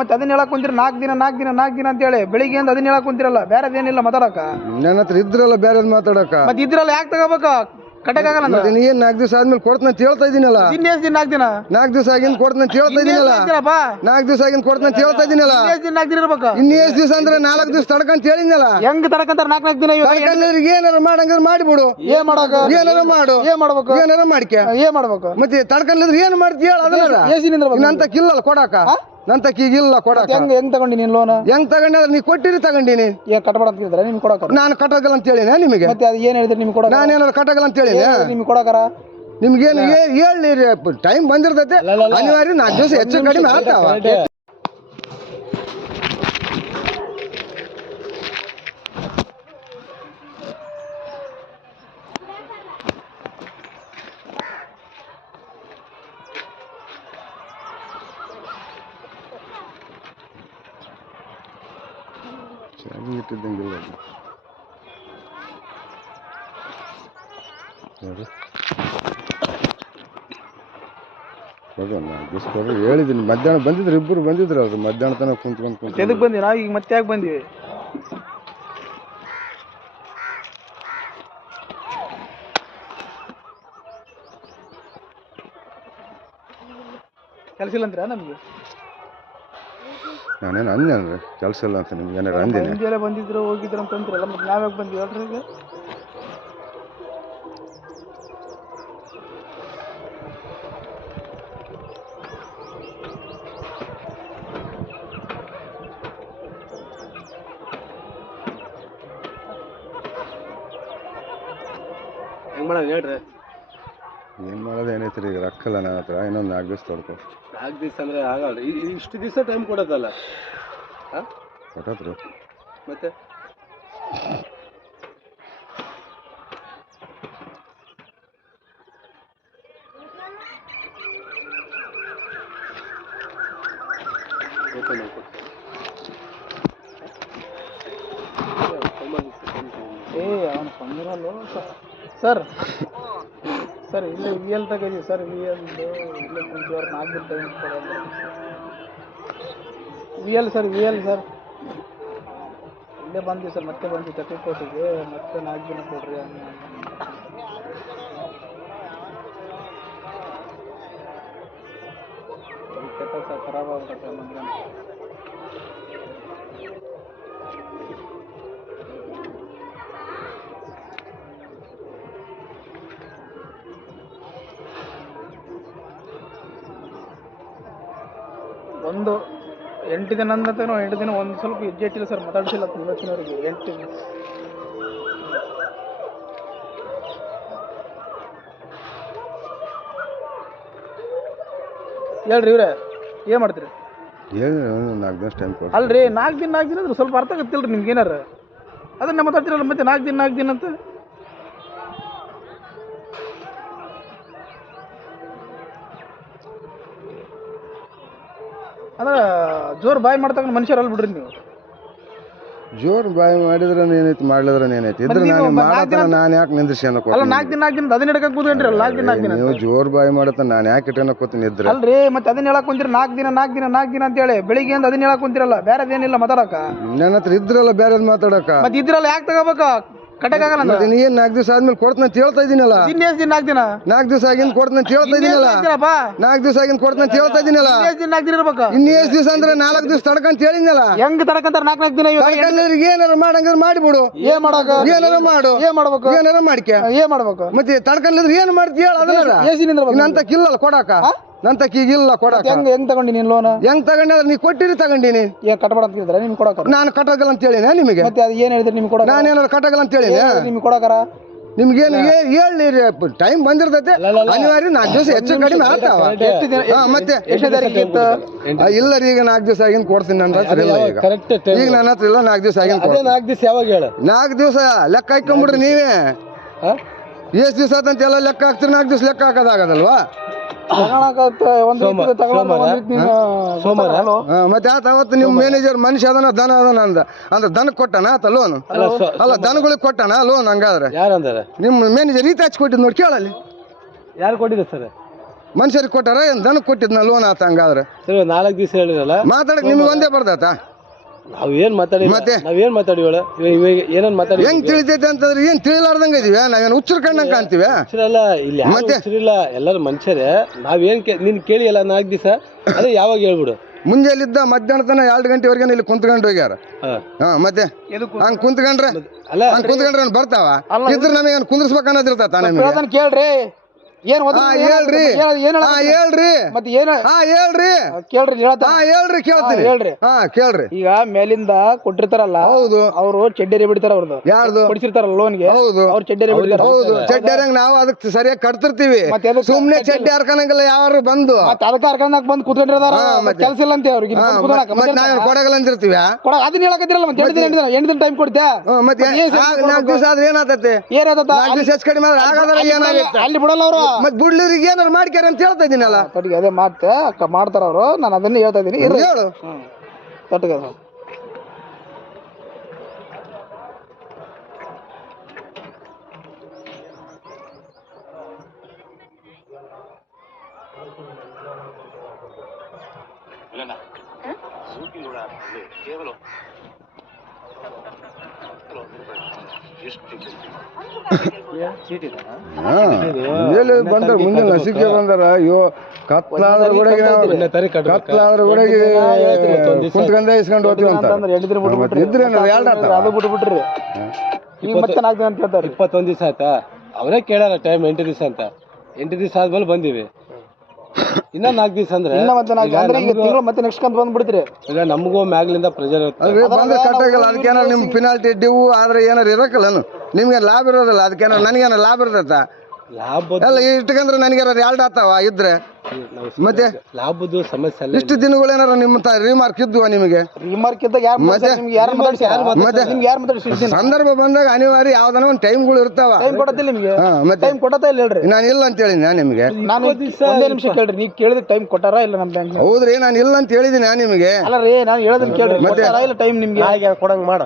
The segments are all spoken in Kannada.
ಮತ್ತೆ ಅದನ್ನ ಹೇಳಕ್ ಕುಂತಿರ 4 ದಿನ ಅಂತ ಹೇಳಿ ಬೆಳಿಗ್ಗೆಯಿಂದ ಅದನ್ನ ಹೇಳಕ್ ಕುಂತಿರಲ್ಲ ಬೇರೆದೇನಿಲ್ಲ ಮಾತಾಡಕ ನನ್ನ ಹತ್ರ ಇದ್ರಲ್ಲ ಬೇರೆ ಮಾತಾಡಕ ಮತ್ತೆ ಇದ್ರಲ್ಲ ಯಾಕೆ ತಗೋಬೇಕ ಕಟ್ಟಕ್ಕಾಗಲ್ಲ ಮತ್ತೆ ನೀ 4 ದಿವಸ ಆದ್ಮೇಲೆ ಕೊಡ್ತೀನಿ ಅಂತ ಹೇಳ್ತಾ ಇದೀನಲ್ಲ ಇನ್ನೇಸ್ ದಿನ 4 ದಿನ 4 ದಿವಸ ಆಗಿಂದ ಕೊಡ್ತೀನಿ ಅಂತ ಹೇಳ್ತಾ ಇದೀನಲ್ಲ 4 ದಿವಸ ಆಗಿಂದ ಕೊಡ್ತೀನಿ ಅಂತ ಹೇಳ್ತಾ ಇದೀನಲ್ಲ ಇನ್ನೇಸ್ ದಿನ 4 ದಿನ ಇರ್ಬೇಕ ಇನ್ನು ಎಷ್ಟು ದಿವಸ ಅಂದ್ರೆ 4 ದಿವಸ ತಡ್ಕಂತ ಹೇಳಿದ್ನಲ್ಲ ಹೆಂಗ್ ತಡಕಂತಾರ 4 ದಿನ ಏನಾರ ಮಾಡಂಗಾರ ಮಾಡಿಬಿಡು ಏನ್ ಮಾಡಕ ಏನಾರ ಮಾಡು ಏನ್ ಮಾಡ್ಬೇಕು ಏನಾರ ಮಾಡ್ಕೆ ಏನ್ ಮಾಡ್ಬೇಕು ಮತ್ತೆ ತಡ್ಕಂದ್ರೆ ಏನ್ ಮಾಡ್ತಿ ಹೇಳ ಅದನ್ನ ಏಸಿನಿಂದ ನಂತ ಕಿಲ್ಲಲ್ಲ ಕೊಡಾಕ ನಂತ ಕೀಗಿಲ್ಲ ಕೊಡಾಕ ಹೆಂಗ್ ತಗೊಂಡಿ ನೀನ್ ಲೋನ್ ಹೆಂಗ್ ತಗೊಂಡ್ರೆ ನೀ ಕೊಟ್ಟಿರಿ ತಗೊಂಡಿನಿ ಏನ್ ಕಟ್ಬೇಡ ಅಂತ ಹೇಳಿದ್ರೆ ನಿಮ್ ಕೊಡಕ ನಾನು ಕಟ್ಟೋಗಲ್ಲ ಅಂತ ಹೇಳಿನ ನಿಮಗೆ ಮತ್ತೆ ಅದು ಏನ್ ಹೇಳಿದ್ರೆ ನಿಮ್ಗೆ ಕೊಡಕ ನಾನೇನಾರು ಕಟ್ಟೋಗಲ್ಲ ಅಂತ ಹೇಳಿನ ನಿಮ್ಗೆ ಕೊಡಕರ ನಿಮ್ಗೇನು ಹೇಳಿ ಟೈಮ್ ಬಂದಿರ್ತೈತೆ ಅನಿವಾರ್ಯ 4 ದಿವಸ ಹೆಚ್ಚು ಕಡಿಮೆ ಆಗ್ತಾವ ಚೆನ್ನಾಗಿ ಇಟ್ಟಿದ್ದಂಗಿಲ್ಲ ನೋಡಿ ಹೇಳಿದ್ದೀನಿ ಮಧ್ಯಾಹ್ನ ಬಂದಿದ್ರು ಇಬ್ಬರು ಬಂದಿದ್ರು ಅವ್ರು ಮಧ್ಯಾಹ್ನ ತನಕ ಕುಂತ್ಕೊಂಡು ಎದಕ್ ಬಂದಿ ನಾವು ಈಗ ಮತ್ತೆ ಯಾಕೆ ಬಂದಿವಿ ಕೆಲಸ ಇಲ್ಲ ಅಂತೀರಾ ನಮ್ಗೆ ನಾನೇನು ಅಂದೆ ಅಂದ್ರೆ ಕೆಲಸ ಇಲ್ಲ ಅಂತ ನಿಮ್ಗೆ ಏನಾರು ಅಂದೇನೆ ಮುಂಜಾನೆ ಬಂದಿದ್ರು ಹೋಗಿದ್ರು ಅಂತ ಅಂತೀರಲ್ಲ ಮತ್ತೆ ನಾವ್ಯಾಕೆ ಬಂದ್ವಿ ಹೇಳ್ರಿ ಈಗ ಹೆಂಗ್ ಮಾಡೋದು ಹೇಳ್ರಿ ಏನು ಮಾಡೋದು ಏನೈತ್ರಿ ಈಗ ರೊಕ್ಕಲ್ಲ ನನ್ನ ಹತ್ರ ಇನ್ನೊಂದು 4 ದಿವಸ ತೊಡ್ಕೊ 4 ದಿವಸ ಅಂದ್ರೆ ಆಗಲ್ಲ ಇಷ್ಟು ದಿವಸ ಟೈಮ್ ಕೊಡೋದಲ್ಲ ಕೊಟ್ಟದ್ರು ಮತ್ತೆ ಅವನು ಬಂದಿರಲ್ಲ ಸರ್ ಸರ್ ಇಲ್ಲೇ ವಿ ಎಲ್ ತಗಿದ್ದೀವಿ ಸರ್ ವಿ ಎಲ್ ಇಲ್ಲೇ ಕುಂತಿವ್ರು 4 ದಿನ ಟೈಮ್ ಕೊಡೋದು ವಿ ಎಲ್ ಸರ್ ಇಲ್ಲೇ ಬಂದ್ವಿ ಸರ್ ಮತ್ತೆ ಬಂದ್ವಿ ಚಕ್ರಕೋಟಿಗೆ ಮತ್ತೆ 4 ದಿನ ಕೊಡ್ರಿ ಕೆಟ್ಟ ಸರ್ ಖರಾಬ್ ಆಗ್ಬಿಡುತ್ತೆ ನಮ್ಗೆ ಒಂದು 8 ದಿನ ಅಂದತೇನೋ 8 ದಿನ ಒಂದು ಸ್ವಲ್ಪ ಹೆಜ್ಜೆ ಇಟ್ಟಿಲ್ಲ ಸರ್ ಮಾತಾಡ್ಸಿಲ್ಲ ಇವತ್ತಿನವರೆಗೆ 8 ದಿನ ಹೇಳ್ರಿ ಇವ್ರೆ ಏನು ಮಾಡ್ತೀರಿ ಹೇಳಿ 4 ದಿವಸ ಟೈಮ್ ಕೊಡಿ ಅಲ್ರಿ 4 ದಿನ ಅಂದ್ರೆ ಸ್ವಲ್ಪ ಅರ್ಥ ಆಗತ್ತಿಲ್ರಿ ನಿಮ್ಗೆ ಏನಾರ ಅದನ್ನ ಮಾತಾಡ್ತಿರಲ್ಲ ಮತ್ತೆ 4 ದಿನ ಅಂತ ಅಂದ್ರೆ ಜೋರು ಬಾಯಿ ಮಾಡ್ತಕ್ಕ ಮನುಷ್ಯರಲ್ಲ ಬಿಡ್ರಿ ನೀವು ಜೋರ್ ಬಾಯಿ ಮಾಡಿದ್ರೆ ಏನೈತಿ ಮಾಡ್ಲಿದ್ರೆ ಏನೈತಿ ಇದ್ರೆ ನಾನು ಮಾಡತ್ತ ನಾನು ಯಾಕೆ ನಿಂದ್ರಿಸ್ಕೊಂಡು ಅಲ್ಲ 4 ದಿನ ಅದನ್ನ ಹಿಡಕಕ್ಕೆ ಕೂತ್ಕೊಂಡ್ರಿ 4 ದಿನ ನೀವು ಜೋರ್ ಬಾಯಿ ಮಾಡತ್ತ ನಾನು ಯಾಕೆ ಇಟ್ಕೊಂಡು ಕೂತೀನಿ ಇದ್ರೆ ಅಲ್ರಿ ಮತ್ತೆ ಅದನ್ನ ಹೇಳಕ್ ಕುಂತಿರ 4 ದಿನ ಅಂತ ಹೇಳಿ ಬೆಳಿಗ್ಗೆಯಿಂದ ಅದನ್ನ ಹೇಳಕ್ ಕುಂತಿರಲ್ಲ ಬೇರೆದೇನಿಲ್ಲ ಮಾತಾಡಕ ನನ್ನ ಹತ್ರ ಇದ್ರಲ್ಲ ಬೇರೆ ಮಾತಾಡಕ ಮತ್ತೆ ಇದ್ರಲ್ಲ ಯಾಕೆ ತಗೋಬೇಕ ಕಟ್ಟಕ್ಕಾಗಲ್ಲ ನೀ 4 ದಿವಸ ಆದ್ಮೇಲೆ ಕೊಡ್ತೀನಿ ಅಂತ ಹೇಳ್ತಾ ಇದೀನಲ್ಲ ಇನ್ನೇಸ್ ದಿನ 4 ದಿನ 4 ದಿವಸ ಆಗಿಂದ ಕೊಡ್ತೀನಿ ಅಂತ ಹೇಳ್ತಾ ಇದೀನಲ್ಲ 4 ದಿವಸ ಆಗಿಂದ ಕೊಡ್ತೀನಿ ಅಂತ ಹೇಳ್ತಾ ಇದೀನಲ್ಲ ದಿನ 4 ದಿನ ಇರ್ಬೇಕ ಇನ್ನು ಎಷ್ಟು ದಿವಸ ಅಂದ್ರೆ 4 ದಿವಸ ತಡ್ಕಂತ ಹೇಳಿದ್ನಲ್ಲ ಹೆಂಗ್ ತಡಕಂತಾರ 4 ದಿನ ಏನಾರ ಮಾಡಂಗಾರ ಮಾಡಿಬಿಡು ಏನ್ ಮಾಡಕ ಏನಾರ ಮಾಡು ಏನ್ ಮಾಡ್ಬೇಕು ಏನಾರ ಮಾಡ್ಕೆ ಏನ್ ಮಾಡ್ಬೇಕು ಮತ್ತೆ ತಡ್ಕಂದ್ರೆ ಏನ್ ಮಾಡ್ತಿ ಹೇಳ ಅದನ್ನ ಏಸಿನಿಂದ ನಂತ ಕಿಲ್ಲಲ್ಲ ಕೊಡಾಕ ನಂತ ಕೀಗಿಲ್ಲ ಕೊಡಾಕ ಹೆಂಗ್ ತಗೊಂಡಿ ನೀನ್ ಲೋನ್ ಹೆಂಗ್ ತಗೊಂಡ್ರೆ ನೀ ಕೊಟ್ಟಿರಿ ತಗೊಂಡಿನಿ ಏನ್ ಕಟ್ಬೇಡ ಅಂತ ಹೇಳಿದ್ರೆ ನಿಮ್ಗೆ ಕೊಡಕ ನಾನು ಕಟ್ಟೋಗಲ್ಲ ಅಂತ ಹೇಳಿನ ನಿಮಗೆ ಮತ್ತೆ ಅದು ಏನ್ ಹೇಳಿದ್ರೆ ನಿಮ್ಗೆ ಕೊಡಕ ನಾನೇನಾರು ಕಟ್ಟೋಗಲ್ಲ ಅಂತ ಹೇಳಿನ ನಿಮ್ಗೆ ಕೊಡಕರ ನಿಮ್ಗೇನು ಹೇಳಿ ಟೈಮ್ ಬಂದಿರ್ತೈತೆ ಅನಿವಾರ್ಯ 4 ದಿವಸ ಹೆಚ್ಚು ಕಡಿಮೆ ಆಗ್ತಾವ ಮತ್ತೆ ಎಷ್ಟನೇ ತಾರೀಕಿಗೆ ಇತ್ತು ಇಲ್ಲ ಈಗ 4 ದಿವಸ ಆಗಿನ ಕೊಡ್ತೀನಿ ನನ್ನ ಹತ್ರ ಇಲ್ಲ ಈಗ ಈಗ ನನ್ನ ಹತ್ರ ಇಲ್ಲ 4 ದಿವಸ ಆಗಿನ 4 ದಿವಸ ಯಾವಾಗ ಹೇಳ 4 ದಿವಸ ಲೆಕ್ಕ ಹಾಕೊಂಡ್ಬಿಡ್ರಿ ನೀವೇ ಎಷ್ಟು ದಿವಸ ಆತಂತ ಎಲ್ಲ ಲೆಕ್ಕ ಹಾಕ್ತೀರಿ 4 ದಿವಸ ಲೆಕ್ಕ ಹಾಕೋದಾಗದಲ್ವಾ ಮತ್ತೆ ಆತ ಅವತ್ತು ನಿಮ್ಮ ಮ್ಯಾನೇಜರ್ ಮನುಷ್ಯ ಅದನ ದನ ಅದನ ಅಂದ ಅಂದ್ರೆ ದನಕ್ಕೆ ಕೊಟ್ಟನ ಆತ ಲೋನ್ ಅಲ್ಲ ದನಗಳಿಗೆ ಕೊಟ್ಟನ ಲೋನ್ ಹಂಗಾದ್ರೆ ಯಾರಂದಾರ ನಿಮ್ಮ ಮ್ಯಾನೇಜರ್ ಈತ ಹಚ್ಚಿ ಕೊಟ್ಟಿದ್ ನೋಡಿ ಕೇಳಲ್ಲಿ ಯಾರು ಕೊಟ್ಟಿದ್ರು ಸರ್ ಮನುಷ್ಯರಿಗೆ ಕೊಟ್ಟಾರ ಏನು ದನಕ್ಕೆ ಕೊಟ್ಟಿದ್ನ ಲೋನ್ ಆತ ಹಂಗಾದ್ರೆ ಸರಿ 4 ದಿವಸ ಹೇಳಿರಲ್ಲ ಮಾತಾಡಕ್ ನಿಮ್ಗೆ ಒಂದೇ ಬರ್ದಾತ ನಾವೇನ್ ಮಾತಾಡಿ ಮತ್ತೆ? ನಾವೇನ್ ಮಾತಾಡಿ ಇವಾಗ ಏನನ್ ಮಾತಾಡಿ ಹೆಂಗ್ ತಿಳಿತೈತೆ ಅಂತಂದ್ರೆ ಏನ್ ತಿಳಿಲಾರ್ದಂಗ ಇದೀವಿ ನಾವೇನು ಹುಚ್ಚರ್ ಕಂಡಂಗ್ ಕಾಣ್ತೀವಿ ಹುಚ್ಚರಲ್ಲ ಇಲ್ಲಿ ಯಾರು ಮತ್ತೆ? ಹುಚ್ಚರಿಲ್ಲ ಎಲ್ಲರೂ ಮನುಷ್ಯರೇ ನಾವೇನ್ ನೀನ್ ಕೇಳಿ ಅಲ್ಲ 4 ದಿವಸ ಅದೇ ಯಾವಾಗ ಹೇಳ್ಬಿಡು ಮುಂಜಾನಿದ್ದ ಮಧ್ಯಾಹ್ನ ತನ 2 ಗಂಟೆವರೆಗೆ ಇಲ್ಲಿ ಕುಂತ್ಕೊಂಡು ಹೋಗ್ಯಾರ ಹಾ. ಹಾ ಮತ್ತೆ ಹಂಗ್ ಕುಂತ್ಕೊಂಡ್ರೆ ಅಲ್ಲ ಹಂಗ್ ಕುಂತ್ಕೊಂಡ್ರೆ ಏನ್ ಬರ್ತಾವ ಇದ್ರ ನಮಗೆ ಕುಂದ್ರಸ್ಬೇಕು ಅನ್ನೋದಿರ್ತಾತ ನಿಮಗೆ ಕೇಳ್ರಿ ಏನ್ ಹೇಳ್ರಿ ಹೇಳ್ರಿ ಮತ್ತೆ ಏನ ಹೇಳ್ರಿ ಕೇಳ್ರಿ ಹೇಳ್ತಾ ಹೇಳ್ರಿ ಕೇಳ್ತೀನಿ ಹೇಳ್ರಿ ಕೇಳ್ರಿ ಈಗ ಮೇಲಿಂದ ಕೊಟ್ಟಿರ್ತಾರಲ್ಲ ಹೌದು ಅವರು ಚಡ್ಡೇರಿ ಬಿಡ್ತಾರ ಅವ್ರದ್ದು ಯಾರ್ದು ಕೊಡಿಸಿರ್ತಾರಲ್ಲ ಲೋನ್ಗೆ ಹೌದು ಅವ್ರು ಚಡ್ಡೇರಿ ಬಿಡ್ತಾರ ಹೌದು ಚಡ್ಡಿಯರಂಗ್ ನಾವು ಅದಕ್ಕೆ ಸರಿಯಾಗಿ ಕಟ್ತಿರ್ತೀವಿ ಮತ್ತೆ ಅದಕ್ಕೆ ಸುಮ್ನೆ ಚಡ್ಡಿ ಹರ್ಕಣಂಗಿಲ್ಲ ಯಾರು ಬಂದು ಮತ್ತೆ ಅದಕ್ಕೆ ಅರ್ಕಂದಾಗ ಬಂದು ಕೂತ್ಕೊಂಡಿರ್ತಾರ ಕೆಲಸ ಇಲ್ಲ ಅಂತ ಅವ್ರಿಗೆ ಮತ್ತೆ ನಾವೇನು ಕೊಡಗಲ್ಲ ಅಂತಿರ್ತೀವಿ ಅದನ್ನ ಹೇಳಕತ್ತಿರಲ್ಲ ಮತ್ತೆ 8 ದಿನ ಟೈಮ್ ಕೊಡ್ತೇ ಮತ್ತೆ 4 ದಿವಸ ಆದ್ರೆ ಏನಾಗ್ತೈತಿ ಏನಾದ 4 ದಿವಸ ಹೆಚ್ಚು ಕಡಿಮೆ ಆದ್ರೆ ಹಾಗಾದ್ರೆ ಏನಾಗುತ್ತೆ ಅಲ್ಲಿ ಬಿಡಲ್ಲ ಅವರು ಮತ್ತೆ ಬುಡ್ಲಿರಿಗೆ ಏನಾರು ಮಾಡ್ಕ್ಯಾರ ಅಂತ ಹೇಳ್ತಾ ಇದ್ದೀನಲ್ಲ ತಟ್ಟಿಗೆ ಅದೇ ಮಾಡ್ತಾರ ಅವರು ನಾನು ಅದನ್ನ ಹೇಳ್ತಾ ಇದ್ದೀನಿ ಹೇಳು ತಟ್ಟಿಗೆ ಮೇಲೆ ಬಂದಾರ ಮುಂದೆ ನಸಿಕೆ ಬಂದಾರ ಅಯ್ಯೋ ಕತ್ಲಾದ್ರ ಕೂಡ ಕುಂತ್ಕೊಂಡೆ ಇಸ್ಕೊಂಡು ಹೋಗ್ತೀವಿ ಅಂತ ಇದ್ರೆ ಅದು ಬಿಟ್ಬಿಟ್ರಿ ಈಗ ಮತ್ತೆ 4 ದಿನ ಅಂತ ಹೇಳ್ತಾರೆ 21 ದಿವಸ ಆಯ್ತಾ ಅವರೇ ಕೇಳಾರ ಟೈಮ್ 8 ದಿವಸ ಅಂತ 8 ದಿವಸ ಆದ್ಮೇಲೆ ಬಂದಿವಿ ಇನ್ನ 4 ದಿವಸ ಅಂದ್ರೆ ಇನ್ನ ಮತ್ತೆ 4 ಅಂದ್ರೆ ಈಗ ತಿಂಗಳು ಮತ್ತೆ ನೆಕ್ಸ್ಟ್ ಕಂತ ಬಂದ್ಬಿಡ್ತೀರಿ ಈಗ ನಮಗೂ ಮ್ಯಾಗ್ಲಿಂದ ಪ್ರೆಷರ್ ಅಲ್ರಿ ಬಂದ್ರೆ ಕಟ್ಟಾಗಲ್ಲ ಅದಕ್ಕೆ ಏನಾರು ನಿಮ್ ಪಿನಾಲ್ಟಿ ಡ್ಯೂ ಆದ್ರೆ ಏನಾರು ಇರಕ್ಕಲ್ಲ ನಿಮ್ಗೆ ಲಾಭ ಇರೋದಿಲ್ಲ ಅದಕ್ಕೆ ಏನಾರು ನನಗೇನಾರು ಲಾಭ ಇರ್ತೈತ ಲಾಭ ಎಲ್ಲ ಇಟ್ಕಂದ್ರೆ ನನಗೇನಾರು 2 ಆತಾವ ಇದ್ರೆ ಮತ್ತೆ ಲಾಭದ್ದು ಸಮಸ್ಯೆ ಅಲ್ಲ ಇಷ್ಟು ದಿನಗಳು ಏನಾರ ನಿಮ್ಮ ರಿಮಾರ್ಕ್ ಇದ್ದುವ ನಿಮಗೆ ರಿಮಾರ್ಕ್ ಇದ್ದಾಗ ಯಾರು ಸಂದರ್ಭ ಬಂದಾಗ ಅನಿವಾರ್ಯ ಯಾವ್ದಾನ ಒಂದು ಟೈಮ್ಗಳು ಇರ್ತಾವ ಟೈಮ್ ಕೊಡತ್ತಿಲ್ಲ ನಿಮಗೆ ಮತ್ತೆ ಟೈಮ್ ಕೊಡತಾ ಇಲ್ಲ ಹೇಳ್ರಿ ನಾನು ಇಲ್ಲ ಅಂತ ಹೇಳಿನಿ ನಿಮಗೆ ನಾನು ಒಂದೇ ನಿಮಿಷ ಕೇಳ್ರಿ ನೀವು ಕೇಳಿದ ಟೈಮ್ ಕೊಟ್ಟಾರ ಇಲ್ಲ ನಮ್ಮ ಬ್ಯಾಂಕ್ ಹೌದ್ರಿ ನಾನು ಇಲ್ಲ ಅಂತ ಹೇಳಿದೀನಿ ನಿಮಗೆ ಅಲ್ಲ ರೀ ನಾನು ಹೇಳೋದನ್ನ ಕೇಳ್ರಿ ಕೊಟ್ಟಾರ ಇಲ್ಲ ಟೈಮ್ ನಿಮ್ಗೆ ಕೊಡಂಗ್ ಮಾಡ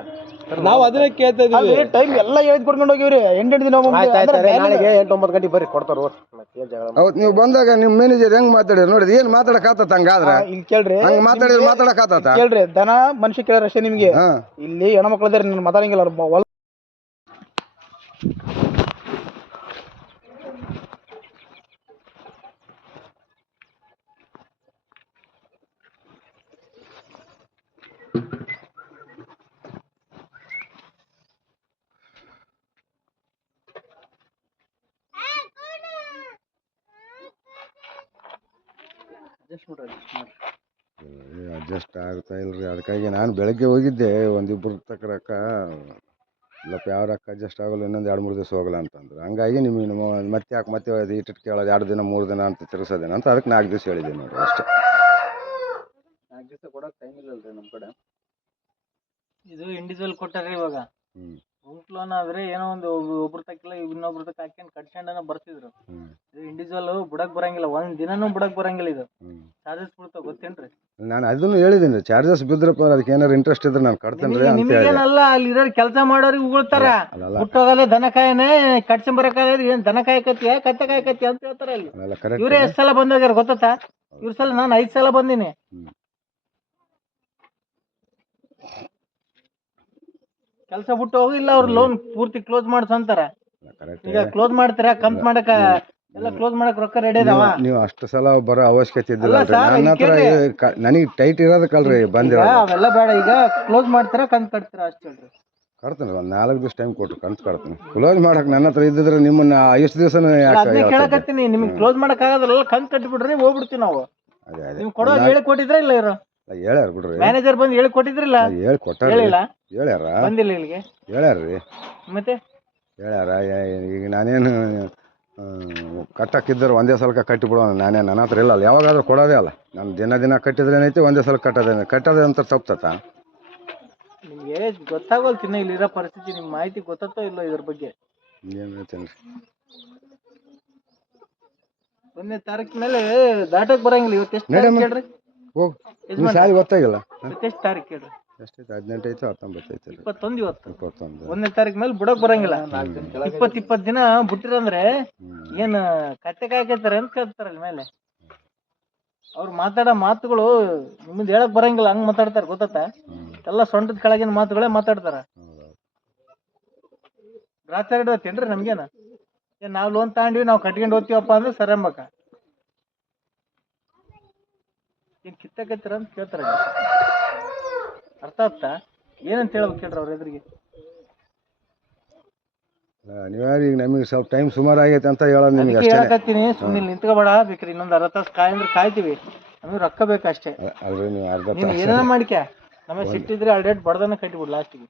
ನಾವು ಅದನ್ನೇ ಕೇಳ್ತಾ ಇದೀವಿ ಟೈಮ್ ಎಲ್ಲ ಹೇಳಿದ್ ಕೊಡ್ಕೊಂಡು ಹೋಗಿವ್ರಿ 8 ದಿನ ನಾಳೆಗೆ 8-9 ಗಂಟೆ ಬರ್ರಿ ಕೊಡ್ತಾರ ಹೌದು ನೀವು ಬಂದಾಗ ನಿಮ್ಮ ಮ್ಯಾನೇಜರ್ ಹೆಂಗ್ ಮಾತಾಡಿರಿ ನೋಡಿ ಏನ್ ಮಾತಾಡಕ್ ಆತತ ಹಂಗಾದ್ರೆ ಇಲ್ಲಿ ಕೇಳ್ರಿ ಹಂಗ ಮಾತಾಡಿದ್ರೆ ಮಾತಾಡಕ್ ಆತತ ಕೇಳ್ರಿ ದನ ಮನುಷ್ಯ ಕೇಳ್ರಿ ಅಷ್ಟೇ ನಿಮ್ಗೆ ಇಲ್ಲಿ ಹೆಣ್ಮಕ್ಳದಾರ ನಾನು ಮಾತಾಡಂಗಿಲ್ಲ ಅವ್ರು ಅಡ್ಜಸ್ಟ್ ಆಗ್ತಾ ಇಲ್ರಿ ಅದಕ್ಕಾಗಿ ನಾನು ಬೆಳಗ್ಗೆ ಹೋಗಿದ್ದೆ ಒಂದಿಬ್ಬರು ತಕ್ಕರಕ್ಕ ಇಲ್ಲಪ್ಪ ಯಾವ ರೊಕ್ಕ ಅಡ್ಜಸ್ಟ್ ಆಗೋಲ್ಲ ಇನ್ನೊಂದು 2-3 ದಿವಸ ಹೋಗಲ್ಲ ಅಂತಂದ್ರು ಹಂಗಾಗಿ ನಿಮಗೆ ಮತ್ತೆ ಯಾಕೆ ಮತ್ತೆ ಇಟ್ಟು ಕೇಳೋದು 2 ದಿನ 3 ದಿನ ಅಂತ ತಿರ್ಸೋದೇನ ಅಂತ ಅದಕ್ಕೆ 4 ದಿವಸ ಹೇಳಿದೆ ನೋಡಿ ಅಷ್ಟೇ 4 ದಿವಸ ಕೊಡೋಕೆ ಟೈಮ್ ಇಲ್ಲಲ್ರಿ ನಮ್ಮ ಕಡೆ ಇದು ಇಂಡಿವಿಜುವಲ್ ಕೊಟ್ಟಾರೆ ಇವಾಗ ಗುಂಪು ಲೋನ್ ಆದ್ರೆ ಏನೋ ಒಂದು ಒಬ್ರು ತಕ್ಕಿಲ್ಲ ಇನ್ನೊಬ್ರು ತಕ್ಕ ಹಾಕ್ಯಂಡ್ ಕಟ್ಸ್ಕೊಂಡನ ಬರ್ತಿದ್ರು ಇದು ಇಂಡಿವಿಜುವಲ್ ಬುಡಕ್ ಬರಂಗಿಲ್ಲ ಒಂದ್ ದಿನಾನು ಬುಡಕ್ ಬರಂಗಿಲ್ಲ ಇದು ಚಾರ್ಜಸ್ ಬೀಳ್ತಾವ ಗೊತ್ತೇನ್ರಿ ನಾನು ಅದನ್ನು ಹೇಳಿದ್ದೀನಿ ಚಾರ್ಜಸ್ ಬಿದ್ರಪ್ಪ ಅದಕ್ಕೆ ಏನಾರು ಇಂಟ್ರೆಸ್ಟ್ ಇದ್ರೆ ನಾನು ಕಟ್ತೇನೆ ಅಂತ ಹೇಳಿ ನಿಮಗೇನಲ್ಲ ಅಲ್ಲಿ ಇರೋ ಕೆಲಸ ಮಾಡೋರಿಗೆ ಉಗುಳ್ತಾರ ಹುಟ್ಟೋಗಲ್ಲ ದನ ಕಾಯನೆ ಕಟ್ಸ್ಕೊಂಬರಕಾದ್ರೆ ಏನ್ ದನ ಕಾಯಕತ್ತಿ ಕತ್ತ ಕಾಯಕತ್ತಿ ಅಂತ ಹೇಳ್ತಾರ ಅಲ್ಲಿ ಇವ್ರೇ ಎಷ್ಟ್ ಸಲ ಬಂದೋಗ್ಯಾರ ಗೊತ್ತಾ ಇವ್ರ ಸಲ ನಾನು 5 ಸಲ ಬಂದೀನಿ ಕೆಲಸ ಬಿಟ್ಟು ಹೋಗಿಲ್ಲ ಅವ್ರ ಲೋನ್ ಪೂರ್ತಿ ಕ್ಲೋಸ್ ಮಾಡ್ಸಂತಾರ ಈಗ ಕ್ಲೋಸ್ ಮಾಡ್ತೀರಾ ಕಂತ್ ಮಾಡಕ ಎಲ್ಲ ಕ್ಲೋಸ್ ಮಾಡಕ್ ರೊಕ್ಕ ರೆಡಿ ಅದಾವ ನೀವು ಅಷ್ಟು ಸಲ ಬರೋ ಅವಶ್ಯಕತೆ ಇದ್ದಿಲ್ಲ ನನ್ನ ಹತ್ರ ನನಗೆ ಟೈಟ್ ಇರೋದಕ್ಕಲ್ರಿ ಬಂದಿರೋ ಅವೆಲ್ಲ ಬೇಡ ಈಗ ಕ್ಲೋಸ್ ಮಾಡ್ತೀರಾ ಕಂತ್ ಕಟ್ತೀರಾ ಅಷ್ಟು ಹೇಳ್ರಿ ಕಟ್ತೀನಿ ಒಂದು 4 ದಿವಸ ಟೈಮ್ ಕೊಟ್ಟು ಕಂತು ಕಟ್ತೀನಿ ಕ್ಲೋಸ್ ಮಾಡಕ್ ನನ್ನ ಹತ್ರ ಇದ್ದಿದ್ರೆ ನಿಮ್ಮನ್ನ ಎಷ್ಟು ದಿವಸನೂ ಅದನ್ನೇ ಕೇಳಕತ್ತೀನಿ ನಿಮ್ಗೆ ಕ್ಲೋಸ್ ಮಾಡಕ್ ಆಗೋದ್ರಲ್ಲ ಕಂತ್ ಕಟ್ಬಿಡ್ರಿ ಹೋಗ್ಬಿಡ್ತೀವಿ ನಾವು ನೀವು ಕೊಡೋವಾಗ ಹೇಳಿ ಕೊಟ್ಟಿದ್ರ ಇಲ್ಲ ಇರೋ ಹೇಳ್ಯಾರ ಬಿಡ್ರಿ ಮ್ಯಾನೇಜರ್ ಬಂದು ಹೇಳಿ ಕೊಟ್ಟಿದ್ರಲ್ಲ ಹೇಳಿ ಕೊಟ್ಟಾರ ಹೇಳಿಲ್ಲ ಹೇಳ್ಯಾರ ಬಂದಿಲ್ಲ ಇಲ್ಲಿಗೆ ಹೇಳ್ಯಾರ್ರಿ ಮತ್ತೆ ಹೇಳ್ಯಾರ ಈಗ ನಾನೇನು ಕಟ್ಟಕ್ಕಿದ್ದರು ಒಂದೇ ಸಲ ಕಟ್ಟಿಬಿಡೋಣ ನನ್ನ ಹತ್ರ ಇಲ್ಲ ಯಾವಾಗಾದ್ರೂ ಕೊಡೋದೇ ಅಲ್ಲ ನಾನು ದಿನ ಕಟ್ಟಿದ್ರೇನೈತಿ ಒಂದೇ ಸಲ ಕಟ್ಟೋದೇ ಅಂತ ತಪ್ತತ ನಿಮ್ಗೆ ಗೊತ್ತಾಗೋಲ್ ತಿನ್ನ ಇಲ್ಲಿರೋ ಪರಿಸ್ಥಿತಿ ನಿಮ್ ಮಾಹಿತಿ ಗೊತ್ತೋ ಇಲ್ಲೋ ಇದ್ರ ಬಗ್ಗೆ ಏನು ಹೇಳ್ತೇನೆ 1ನೇ ತಾರೀಕು ಮೇಲೆ ದಾಟಕ್ ಬರಂಗಿಲ್ಲ ಇವತ್ತು ಎಷ್ಟು ತಾರೀಕು ಹೇಳ್ರಿ ಹೋಗಿ ಶಾಲೆ ಗೊತ್ತಾಗಿಲ್ಲ ಎಷ್ಟು ತಾರೀಕು ಹೇಳ್ರಿ ಎಷ್ಟೈತೆ 18 ಐತೆ 19 ಐತೆ 21 ಇವತ್ತು 21. 1ನೇ ತಾರೀಕು ಮೇಲೆ ಬಿಡೋಕ್ ಬರಂಗಿಲ್ಲ. 20 ದಿನ ಬಿಟ್ಟಿರಂದ್ರೆ ಏನ್ ಕಟ್ಟೆ ಕಾಯ್ಕೈತಾರೆ ಅಂತ ಕೇಳ್ತಾರ ಅಲ್ಲಿ ಮೇಲೆ. ಅವ್ರು ಮಾತಾಡೋ ಮಾತುಗಳು ನಿಮ್ದು ಹೇಳಕ್ ಬರಂಗಿಲ್ಲ, ಹಂಗ್ ಮಾತಾಡ್ತಾರ ಗೊತ್ತ. ಎಲ್ಲ ಸೊಂಟದ ಕೆಳಗಿನ ಮಾತುಗಳೇ ಮಾತಾಡ್ತಾರ. ಗ್ರಾಚಾರ ಇಡತ್ತೇನ್ರಿ ನಮ್ಗೇನ? ಏನ್ ನಾವ್ ಲೋನ್ ತಗೊಂಡಿವಿ ನಾವ್ ಕಟ್ಕೊಂಡು ಹೋಗ್ತೀವಪ್ಪ ಅಂದ್ರೆ ಸರಿ ಅಂಬಕ. ಏನ್ ಕಿತ್ತಕತ್ತೀರ ಅಂತ ಕೇಳ್ತಾರ. ಅರ್ಥ ಆಗ್ತಾ ಏನಂತ ಹೇಳ್ಬೇಕು ಕೇಳ್ರಿ ಅವ್ರ ಎದುರಿಗೆ. ಅನಿವಾರ್ಯ ಈಗ ನಮಗೆ ಸ್ವಲ್ಪ ಟೈಮ್ ಸುಮಾರು ಆಗೈತೆ ಅಂತ ಹೇಳೋದು ನಿಮ್ಗೆ ಅದಕ್ಕೆ ಅಷ್ಟೇ. ಹೇಳಕತ್ತೀನಿ, ಸುಮ್ಮನೆ ನಿಂತ್ಕೋಬೇಡ, ಬೇಕ್ರಿ ಇನ್ನೊಂದು ಅರ್ಧ ತಾಸು ಕಾಯಂದ್ರೆ ಕಾಯ್ತೀವಿ, ನಮಗೆ ರೊಕ್ಕ ಬೇಕಷ್ಟೇ. ಅಲ್ರಿ ನೀವು ಅರ್ಧ ನೀನು ತಾಸು ಏನಾರ ಮಾಡಿಕೆ ನಮಗೆ ಸಿಟ್ಟಿದ್ರೆ ಆಲ್ರೆಡಿ ಬಡದನ್ನ ಕಟ್ಟಿಬಿಡ್ ಲಾಸ್ಟಿಗೆ.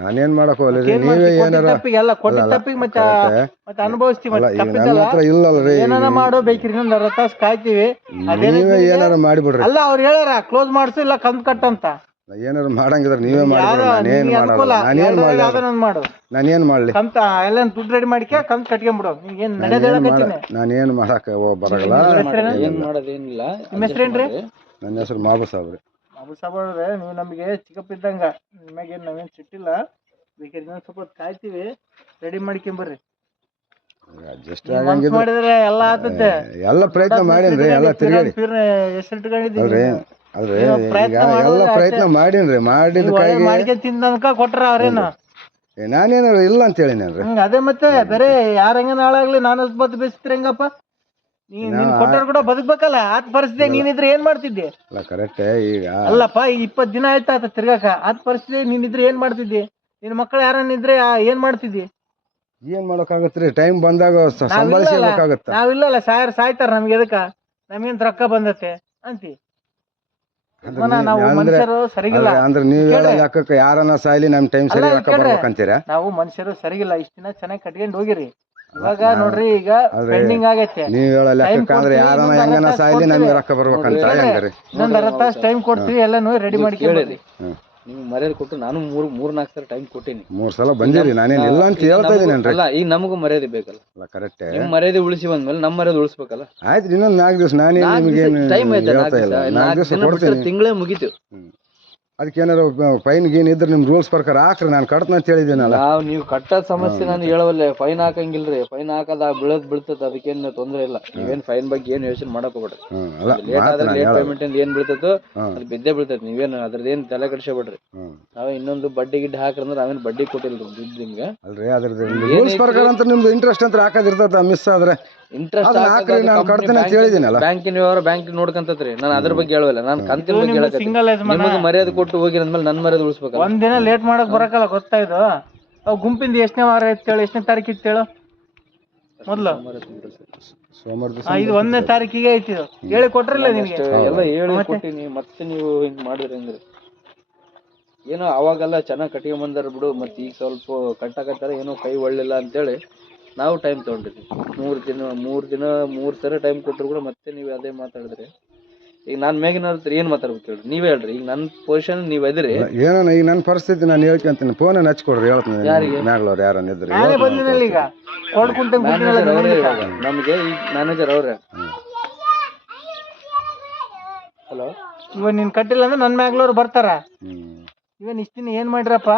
ನಾನೇನ್ ಮಾಡಕ್ ಹೋಗ್ಲಿ ನೀವೇ ಏನಾರ ತಪ್ಪಿಗೆ ಎಲ್ಲ ಕೊಟ್ಟಿದ್ದ ತಪ್ಪಿಗೆ ಮತ್ತೆ ಅನುಭವಿಸ್ತೀವಿ. ಅಲ್ಲ, ಮತ್ತೆ ಈಗ ನನ್ನ ತಪ್ಪಿದ್ದಲ್ಲ ಹತ್ರ ಇಲ್ಲಲ್ರಿ. ಏನಾರ ಮಾಡೋ ಬೇಕ್ರಿ ಇನ್ನೊಂದು ಅರ್ಧ ತಾಸು ಕಾಯ್ತೀವಿ. ನೀವೇ ಏನಾರ ಮಾಡಿಬಿಡ್ರಿ. ಅಲ್ಲ ಅವ್ರು ಹೇಳ್ಯಾರ ಕ್ಲೋಸ್ ಮಾಡ್ಸು ಇಲ್ಲ ಕಂತ್ ಕಟ್ಟಂತ. ಏನಾರು ಮಾಡಂಗಿದ್ರೆ ನೀವೇ ಮಾಡಿಬಿಡ್ರಿ, ನಾನೇನ್ ಮಾಡಲ್ಲ. ನಾನೇನ್ ಮಾಡ್ಲಿ? ಕಂತ ಎಲ್ಲ ದುಡ್ಡು ರೆಡಿ ಮಾಡಿಕೆ ಕಂತ್ ಕಟ್ಕೊಂಡ್ಬಿಡು. ಏನ್ ನಡೆಯೋದು ಹೇಳಕತ್ತೀನಿ. ನಾನೇನ್ ಮಾಡಕ್ ಬರಲ್ಲ. ಏನ್ ಮಾಡೋದೇನಿಲ್ಲ. ನಿಮ್ಮ ಹೆಸರೇನ್ರಿ? ನನ್ನ ಹೆಸರು ಮಾಬು ಸಾಬ್ರಿ. ಮಾಬು ಸಾಬ್ ಅವ್ರೆ, ನೀವು ನಮಗೆ ಚಿಕ್ಕಪ್ಪ ಇದ್ದಂಗ. ನಿಮಗೇನು ನಾವೇನು ಸಿಟ್ಟಿಲ್ಲ. ಬೇಕಾದ್ರೆ ಇನ್ನೊಂದು ಸ್ವಲ್ಪ ಕಾಯ್ತೀವಿ, ರೆಡಿ ಮಾಡ್ಕೊಂಬರ್ರಿ. ಅಡ್ಜಸ್ಟ್ ಮನ್ಸ್ ಆಗಂಗಿದ್ರೆ ಮಾಡಿದ್ರೆ ಎಲ್ಲ ಆತತೆ. ಎಲ್ಲ ಪ್ರಯತ್ನ ಮಾಡೇನ್ರಿ, ಎಲ್ಲ ತಿರುಗಾಡಿ. ಹೆಸರಿಟ್ಕೊಂಡಿದ್ದೀವಿ. ಅಲ್ರಿ ಈಗ ಎಲ್ಲ ಪ್ರಯತ್ನ ಮಾಡೀನ್ರಿ. ಮಾಡಿದ ಕೈಗೆ ಮಾಡಿಕೆ ತಿಂದನ್ಕ ಕೊಟ್ರ ಅವ್ರೇನು ನಾನೇನಾರು ಇಲ್ಲ ಅಂತ ಹೇಳಿನೇನ್ರಿ. ಅದೇ ಮತ್ತೆ ಬೇರೆ ಯಾರ ಹೆಂಗ ನಾಳಾಗ್ಲಿ ನಾನು ಬದ್ ಬೇಯಿಸ್ತೀರಿ ಹೆಂಗಪ್ಪ? ನೀನ್ ಕೊಟ್ಟರು ಕೂಡ ಬದುಕ್ಬೇಕಲ್ಲ. ಆತ್ ಪರಿಸ್ಥಿತಿ ನೀನಿದ್ರೆ ಏನ್ ಮಾಡ್ತಿದ್ದೆ? ಅಲ್ಲ ಕರೆಕ್ಟ್. ಈಗ ಅಲ್ಲಪ್ಪ, 20 ದಿನ ಆಯ್ತಾ ತಿರ್ಗಾಕ. ಆತ್ ಪರಿಸ್ಥಿತಿ ನೀನಿದ್ರೆ ಏನ್ ಮಾಡ್ತಿದ್ದಿ? ನಿನ್ ಮಕ್ಳು ಯಾರನ್ನಿದ್ರೆ ಏನ್ ಮಾಡ್ತಿದ್ದಿ? ಏನ್ ಮಾಡೋಕಾಗತ್ರಿ? ಟೈಮ್ ಬಂದಾಗ ಸಂಭಾಳಿಸಬೇಕಾಗತ್ತ. ನಾವಿಲ್ಲಲ್ಲ, ಸಾಯ್ತಾರ ನಮ್ಗೆ. ಎದಕ್ಕ ನಮ್ಗೇನ್ ರೊಕ್ಕ ಬಂದತೆ ಅಂತಿ. ನಾವು ಮನುಷ್ಯರು ಸರಿಗಿಲ್ಲ ಅಂದ್ರೆ ನೀವ್ ಹೇಳೋ ಲೆಕ್ಕಕ್ಕೆ ಯಾರನ್ನ ಸಾಯ್ಲಿ ನಮ್ ಟೈಮ್ ಸರಿ ರೊಕ್ಕ ಬರ್ಬೇಕಂತೀರಾ? ನಾವು ಮನುಷ್ಯರು ಸರಿಗಿಲ್ಲ. ಇಷ್ಟ ದಿನ ಚೆನ್ನಾಗಿ ಕಟ್ಕೊಂಡು ಹೋಗಿರಿ. ಇವಾಗ ನೋಡ್ರಿ, ಈಗ ಪೆಂಡಿಂಗ್ ಆಗೈತೆ. ನೀವ್ ಹೇಳೋ ಲೆಕ್ಕಕ್ಕೆ ಅಂದ್ರೆ ಯಾರನ್ನ ಹೆಂಗನ ಸಾಯ್ಲಿ ನಮ್ಗೆ ರೊಕ್ಕ ಬರ್ಬೇಕಂತ ಹೆಂಗ್ರಿ? ಇನ್ನೊಂದ್ ಅರ್ಧ ತಾಸು ಟೈಮ್ ಕೊಡ್ತೀವಿ, ಎಲ್ಲ ರೆಡಿ ಮಾಡ್ಕೊಳ್ಳಿ. ನಿಮ್ಗೆ ಮರ್ಯಾದೆ ಕೊಟ್ಟು ನಾನು 3-4 ಸಲ ಟೈಮ್ ಕೊಟ್ಟಿನಿ. 3 ಸಲ ಬಂದಿರಿ, ನಾನೇನ್ ಇಲ್ಲ ಅಂತ ಹೇಳ್ತಾ ಇದೀನೇನ್ರಿ. ಅಲ್ಲ, ಈಗ ನಮಗೂ ಮರ್ಯಾದೆ ಬೇಕಲ್ಲ. ಕರೆಕ್ಟ್. ನಿಮ್ ಮರ್ಯಾದೆ ಉಳಿಸಿ ಬಂದ್ಮೇಲೆ ನಮ್ಮ ಮರ್ಯಾದೆ ಉಳಿಸ್ಬೇಕಲ್ಲ. ಆಯ್ತು, ಇನ್ನೊಂದ್ 4 ದಿವಸ ನಾನೇನು ನಿಮ್ಗೇನು ಟೈಮ್ ಐತೆ. ಹೇಳ್ತಾ ಇಲ್ಲ. 4 ದಿವಸ ಕೊಡ್ತೀನಿ. ತಿಂಗಳೇ ಮುಗೀತು. ಅದಕ್ಕೇನಾರು ಫೈನ್ ಗೀನ್ ಇದ್ರೆ ನಿಮ್ ರೂಲ್ಸ್ ಪ್ರಕಾರ ಹಾಕ್ರಿ, ನಾನು ಕಟ್ತೀನಿ ಅಂತ ಹೇಳಿದ್ದೀನಲ್ಲ. ನೀವು ಕಟ್ಟೋ ಸಮಸ್ಯೆ ನಾನು ಹೇಳವಲ್ಲೆ. ಫೈನ್ ಹಾಕಂಗಿಲ್ರಿ. ಫೈನ್ ಹಾಕದ ಬೀಳ್ತದ, ಅದಕ್ಕೇನು ತೊಂದ್ರೆ ಇಲ್ಲ. ನೀವೇನ್ ಫೈನ್ ಬಗ್ಗೆ ಏನು ಯೋಚನೆ ಮಾಡಕ್ ಹೋಗ್ಬೇಡ್ರಿ. ಲೇಟ್ ಪೇಮೆಂಟ್ ಏನ್ ಬೀಳ್ತದೋ ಅದು ಬಿದ್ದೇ ಬೀಳ್ತದೆ. ನೀವೇನು ಅದ್ರದ್ದೇನು ತಲೆ ಕೆಡಿಸ್ಕೊಬೇಡ್ರಿ. ನಾವೇ ಇನ್ನೊಂದು ಬಡ್ಡಿ ಗಿಡ್ಡಿ ಹಾಕ್ರಂದ್ರೆ ನಾವೇನು ಬಡ್ಡಿ ಕೊಟ್ಟಿಲ್ರಿ ದುಡ್ಡು ನಿಮ್ಗೆ. ಅಲ್ರಿ ಅದ್ರದ್ದು ರೂಲ್ಸ್ ಪ್ರಕಾರ ಅಂತ ನಿಮ್ದು ಇಂಟ್ರೆಸ್ಟ್ ಅಂತ ಹಾಕೋದಿರ್ತದ. ಮಿಸ್ ಆದ್ರೆ ಇಂಟ್ರೆಸ್ಟ್ ಹಾಕ್ರಿ, ನಾನು ಕಟ್ತೀನಿ ಅಂತ ಹೇಳಿದ್ದೀನಲ್ಲ. ಬ್ಯಾಂಕಿನ ವ್ಯವಹಾರ ಬ್ಯಾಂಕ್ ನೋಡ್ಕಂತತ್ರಿ. ನಾನು ಅದ್ರ ಬಗ್ಗೆ ಹೇಳವಲ್ಲ, ನಾನು ಕಂತಿನ ಬಗ್ಗೆ ಹೇಳಕತ್ತೀನಿ. ನಿಮಗೆ ಮರ್ಯಾದೆ ಕೊಟ್ಟು ಹೋಗಿರ ಅಂದ್ಮೇಲೆ ನನ್ನ ಮರ್ಯಾದೆ ಉಳಿಸ್ಬೇಕಲ್ಲ. ಒಂದಿನ ಲೇಟ್ ಮಾಡಕ್ ಬರಕಲ್ಲ, ಗೊತ್ತಾಯ್ತು. ಅವ್ ಗುಂಪಿಂದ ಎಷ್ಟನೇ ವಾರ ಇತ್ತೇಳು, ಎಷ್ಟನೇ ತಾರೀಕು ಇತ್ತೇಳು ಮೊದ್ಲು? ಸೋಮವಾರ. ಇದು 1ನೇ ತಾರೀಕಿಗೆ ಐತಿ. ಹೇಳಿ ಕೊಟ್ರಲ್ಲ ನಿಮ್ಗೆ? ಎಲ್ಲ ಹೇಳಿ ಕೊಟ್ಟಿನಿ. ಮತ್ತೆ ನೀವು ಹಿಂಗ್ ಮಾಡಿದ್ರಿ ಅಂದ್ರೆ ಏನೋ ಅವಾಗೆಲ್ಲ ಚೆನ್ನಾಗಿ ಕಟ್ಕೊಂಡ್ ಬಂದಾರ ಬಿಡು. ಮತ್ತೆ ಈಗ ಸ್ವಲ್ಪ ಕಟ್ಟಕತ್ತಾರ, ಏನೋ ಕೈ ಒಳ್ಳಿಲ್ಲ ಅಂತೇಳಿ ನಾವು ಟೈಮ್ ತಗೊಂಡಿದ್ವಿ. 3 ಸಲ ಟೈಮ್ ಕೊಟ್ಟರು ಕೂಡ ಮತ್ತೆ ನೀವು ಅದೇ ಮಾತಾಡಿದ್ರಿ. ಈಗ ನಾನು ಮೇಗಿನ ಏನ್ ಮಾತಾಡ್ಬೇಕು ಹೇಳ್ರಿ? ನೀವೇ ಹೇಳ್ರಿ. ಈಗ ನನ್ನ ಪೊಸಿಷನ್ ನೀವ್ ಎದ್ರಿ. ಏನೋ ಈಗ ನನ್ನ ಪರಿಸ್ಥಿತಿ ನಾನು ಹೇಳ್ಕೊಂತೀನಿ. ಫೋನ್ ಹಚ್ಕೊಡ್ರಿ, ಹೇಳ್ತೀನಿ. ಮ್ಯಾಗ್ಲವ್ರು ಯಾರನ್ನ ಇದ್ರಿ ಈಗ ನಮ್ಗೆ ಈಗ ಮ್ಯಾನೇಜರ್ ಅವ್ರೆ. ಹಲೋ, ಇವಾಗ ನೀನ್ ಕಟ್ಟಿಲ್ಲ ಅಂದ್ರೆ ನನ್ ಮ್ಯಾಗ್ಲವ್ರು ಬರ್ತಾರ. ಇವನ್ ಇಷ್ಟ ದಿನ ಏನ್ ಮಾಡ್ರಪ್ಪ,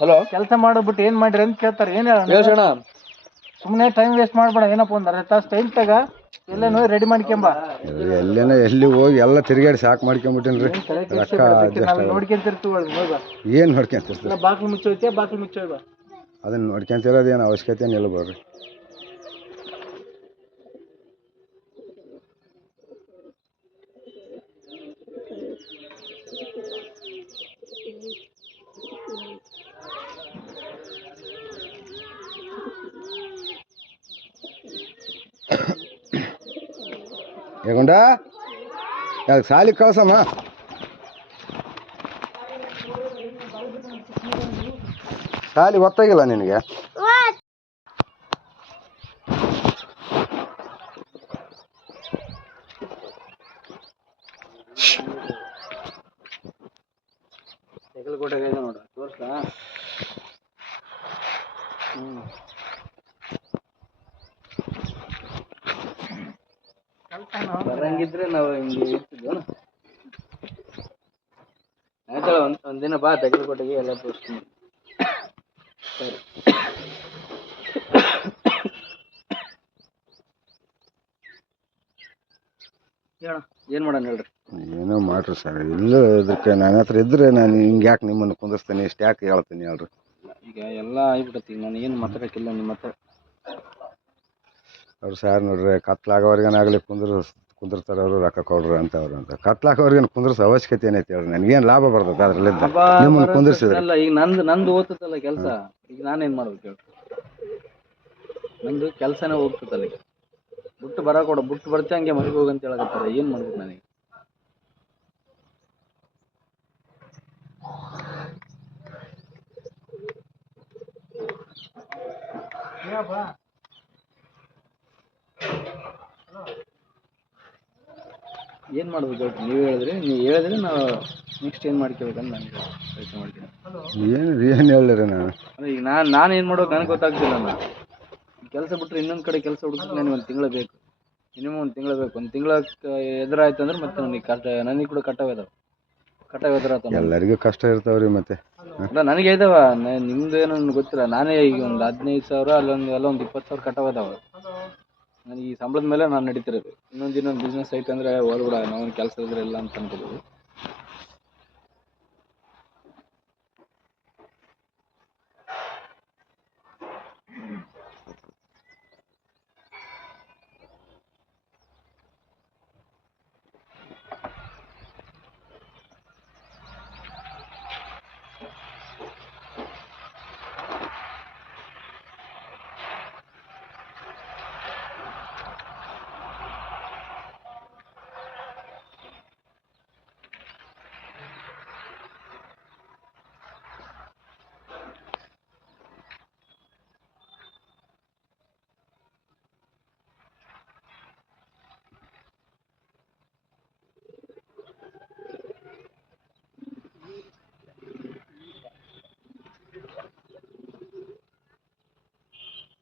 ಹಲೋ, ಕೆಲಸ ಮಾಡ್ಬಿಟ್ಟು ಏನ್ ಮಾಡ್ರಿ ಅಂತ ಕೇಳ್ತಾರ. ಏನ್ ಹೇಳ? ಸುಮ್ನೆ ಟೈಮ್ ವೇಸ್ಟ್ ಮಾಡ್ಬೇಡ. ಏನಪ್ಪ ಒಂದ್ ಅರ್ಧ ತಾಸು ಟೈಮ್ ತಗ, ಎಲ್ಲ ನೋಡಿ ಮಾಡ್ಕೊಂಬ. ಎಲ್ಲಿ ಹೋಗಿ ಎಲ್ಲ ತಿರುಗಾಡಿ ಸಾಕು ಮಾಡ್ಕೊಂಬಿಟ್ಟಿನ್ರಿ. ನೋಡ್ಕೊಂತಿರ್ತೀವಿ. ಏನ್ ನೋಡ್ಕೊಂತಿರ್ತೀವಿ? ಬಾಕ್ಲು ಮುಚ್ಚೋಯ್ತೆ, ಬಾಕ್ಲು ಮುಚ್ಚೋಯ್ವ. ಅದನ್ನ ನೋಡ್ಕೊಂತಿರೋದು ಏನು ಅವಶ್ಯಕತೆ ಏನಿಲ್ಲ ಬರ್ರಿ. ಹೇಗೊಂಡ ಯಾಕೆ ಸಾಲಿಗೆ ಕಳ್ಸಮ್ಮ? ಸಾಲಿ ಗೊತ್ತಾಗಿಲ್ಲ ನಿನಗೆ? ನೋಡ ತೋರ್ಸ್ಲಾ? ಬರಂಗಿದ್ರೆ ನಾವು ಹಿಂಗೆ ಇರ್ತಿದ್ವಲ್ಲ. ಆಯ್ತಲ್ಲ ಒಂದಿನ ಬಾ ತೆಗೆದುಕೊಟ್ಟಿಗೆ ಎಲ್ಲ ತೋರಿಸ್ತೀನಿ. ಸರಿ ಹೇಳ ಏನು ಮಾಡೋಣ ಹೇಳ್ರಿ. ಏನೋ ಮಾಡ್ರಿ ಸರ್, ಇಲ್ಲ ಇದಕ್ಕೆ ನನ್ನ ಹತ್ರ ಇದ್ರೆ ನಾನು ಹಿಂಗೆ ಯಾಕೆ ನಿಮ್ಮನ್ನು ಕುಂದಿರ್ತೀನಿ, ಇಷ್ಟು ಯಾಕೆ ಹೇಳ್ತೀನಿ ಹೇಳ್ರಿ. ಈಗ ಎಲ್ಲ ಆಗ್ಬಿಟ್ಟತಿ, ನಾನು ಏನು ಮಾತಾಡೋಕ್ಕಿಲ್ಲ ನಿಮ್ಮ ಹತ್ರ. ಅವ್ರು ಸಾರ್ ನೋಡ್ರಿ ಕತ್ಲಾಗೋರ್ಗೇನಾಗಲಿ ಕುಂದಿರ್ತಾರೆ ಅವರು, ರೊಕ್ಕ ಕೊಡ್ರಿ ಅಂತ ಅವ್ರು ಅಂತ. ಕತ್ಲಾಗೋರ್ಗೇನು ಕುಂದ್ರಿಸೋ ಅವಶ್ಯಕತೆ ಏನೈತೆ ಹೇಳ್ರಿ, ನನಗೇನು ಲಾಭ ಬರ್ತದೆ ಅದರಲ್ಲಿದ್ದ ನಿಮ್ಮನ್ನು ಕುಂದಿರ್ಸಿದ್ರೆ? ಅಲ್ಲ ಈಗ ನಂದು ಓದ್ತದಲ್ಲ ಕೆಲಸ, ಈಗ ನಾನೇನು ಮಾಡ್ಬೇಕು ಹೇಳಿ? ನಂದು ಕೆಲಸನೇ ಹೋಗ್ತದಲ್ಲ, ಈಗ ಬಿಟ್ಟು ಬರ್ತೆ ಹಂಗೆ ಮನೆಗೆ ಹೋಗಂತ ಹೇಳಕತ್ತಾರೆ, ಏನು ಮಾಡ್ಬೇಕು ನನಗೆ? ಏನು ಮಾಡ್ಬೇಕು ಹೇಳ್ರಿ? ನೀವು ಹೇಳಿದ್ರೆ ನಾವು ನೆಕ್ಸ್ಟ್ ಏನು ಮಾಡ್ಕೋಬೇಕಂತ ನನಗೆ ಪ್ರಯತ್ನ ಮಾಡ್ತೀನಿ. ಏನು ಹೇಳಿರಿ ನಾನು? ಅಲ್ಲ ಈಗ ನಾನು ಏನು ಮಾಡೋದು ನನಗೆ ಗೊತ್ತಾಗ್ತಿಲ್ಲ. ನಾನು ಕೆಲಸ ಬಿಟ್ಟರೆ ಇನ್ನೊಂದು ಕಡೆ ಕೆಲಸ ಹುಡುಕಿದ್ರೆ ನನಗೆ ಒಂದು ತಿಂಗಳು ಬೇಕು, ಮಿನಿಮಮ್ ಒಂದು ತಿಂಗಳು ಬೇಕು. ಒಂದು ತಿಂಗಳ ಎದುರಾಯ್ತು ಅಂದ್ರೆ ಮತ್ತೆ ನನಗೆ ಕೂಡ ಕಟ್ಟವೆದ್ರ ಎಲ್ಲರಿಗೂ ಕಷ್ಟ ಇರ್ತಾವ್ರಿ ಮತ್ತೆ. ಅಲ್ಲ ನನಗೆ ಇದಾವ, ನಿಮ್ದು ಏನೋ ಗೊತ್ತಿಲ್ಲ. ನಾನೇ ಈಗ ಒಂದು 15,000 ಅಲ್ಲೊಂದು 20,000 ಕಟ್ಟವಿದಾವ ನನಗೆ. ಈ ಸಂಬಳದ ಮೇಲೆ ನಾನು ನಡೀತಿರೋದು. ಇನ್ನೊಂದು ಬಿಸ್ನೆಸ್ ಐತೆ ಅಂದರೆ ಹೊರಗಡೆ ನಾವು ಕೆಲಸ ಇದ್ರೆ ಇಲ್ಲ ಅಂತ ಅನ್ಕೋಬೋದು.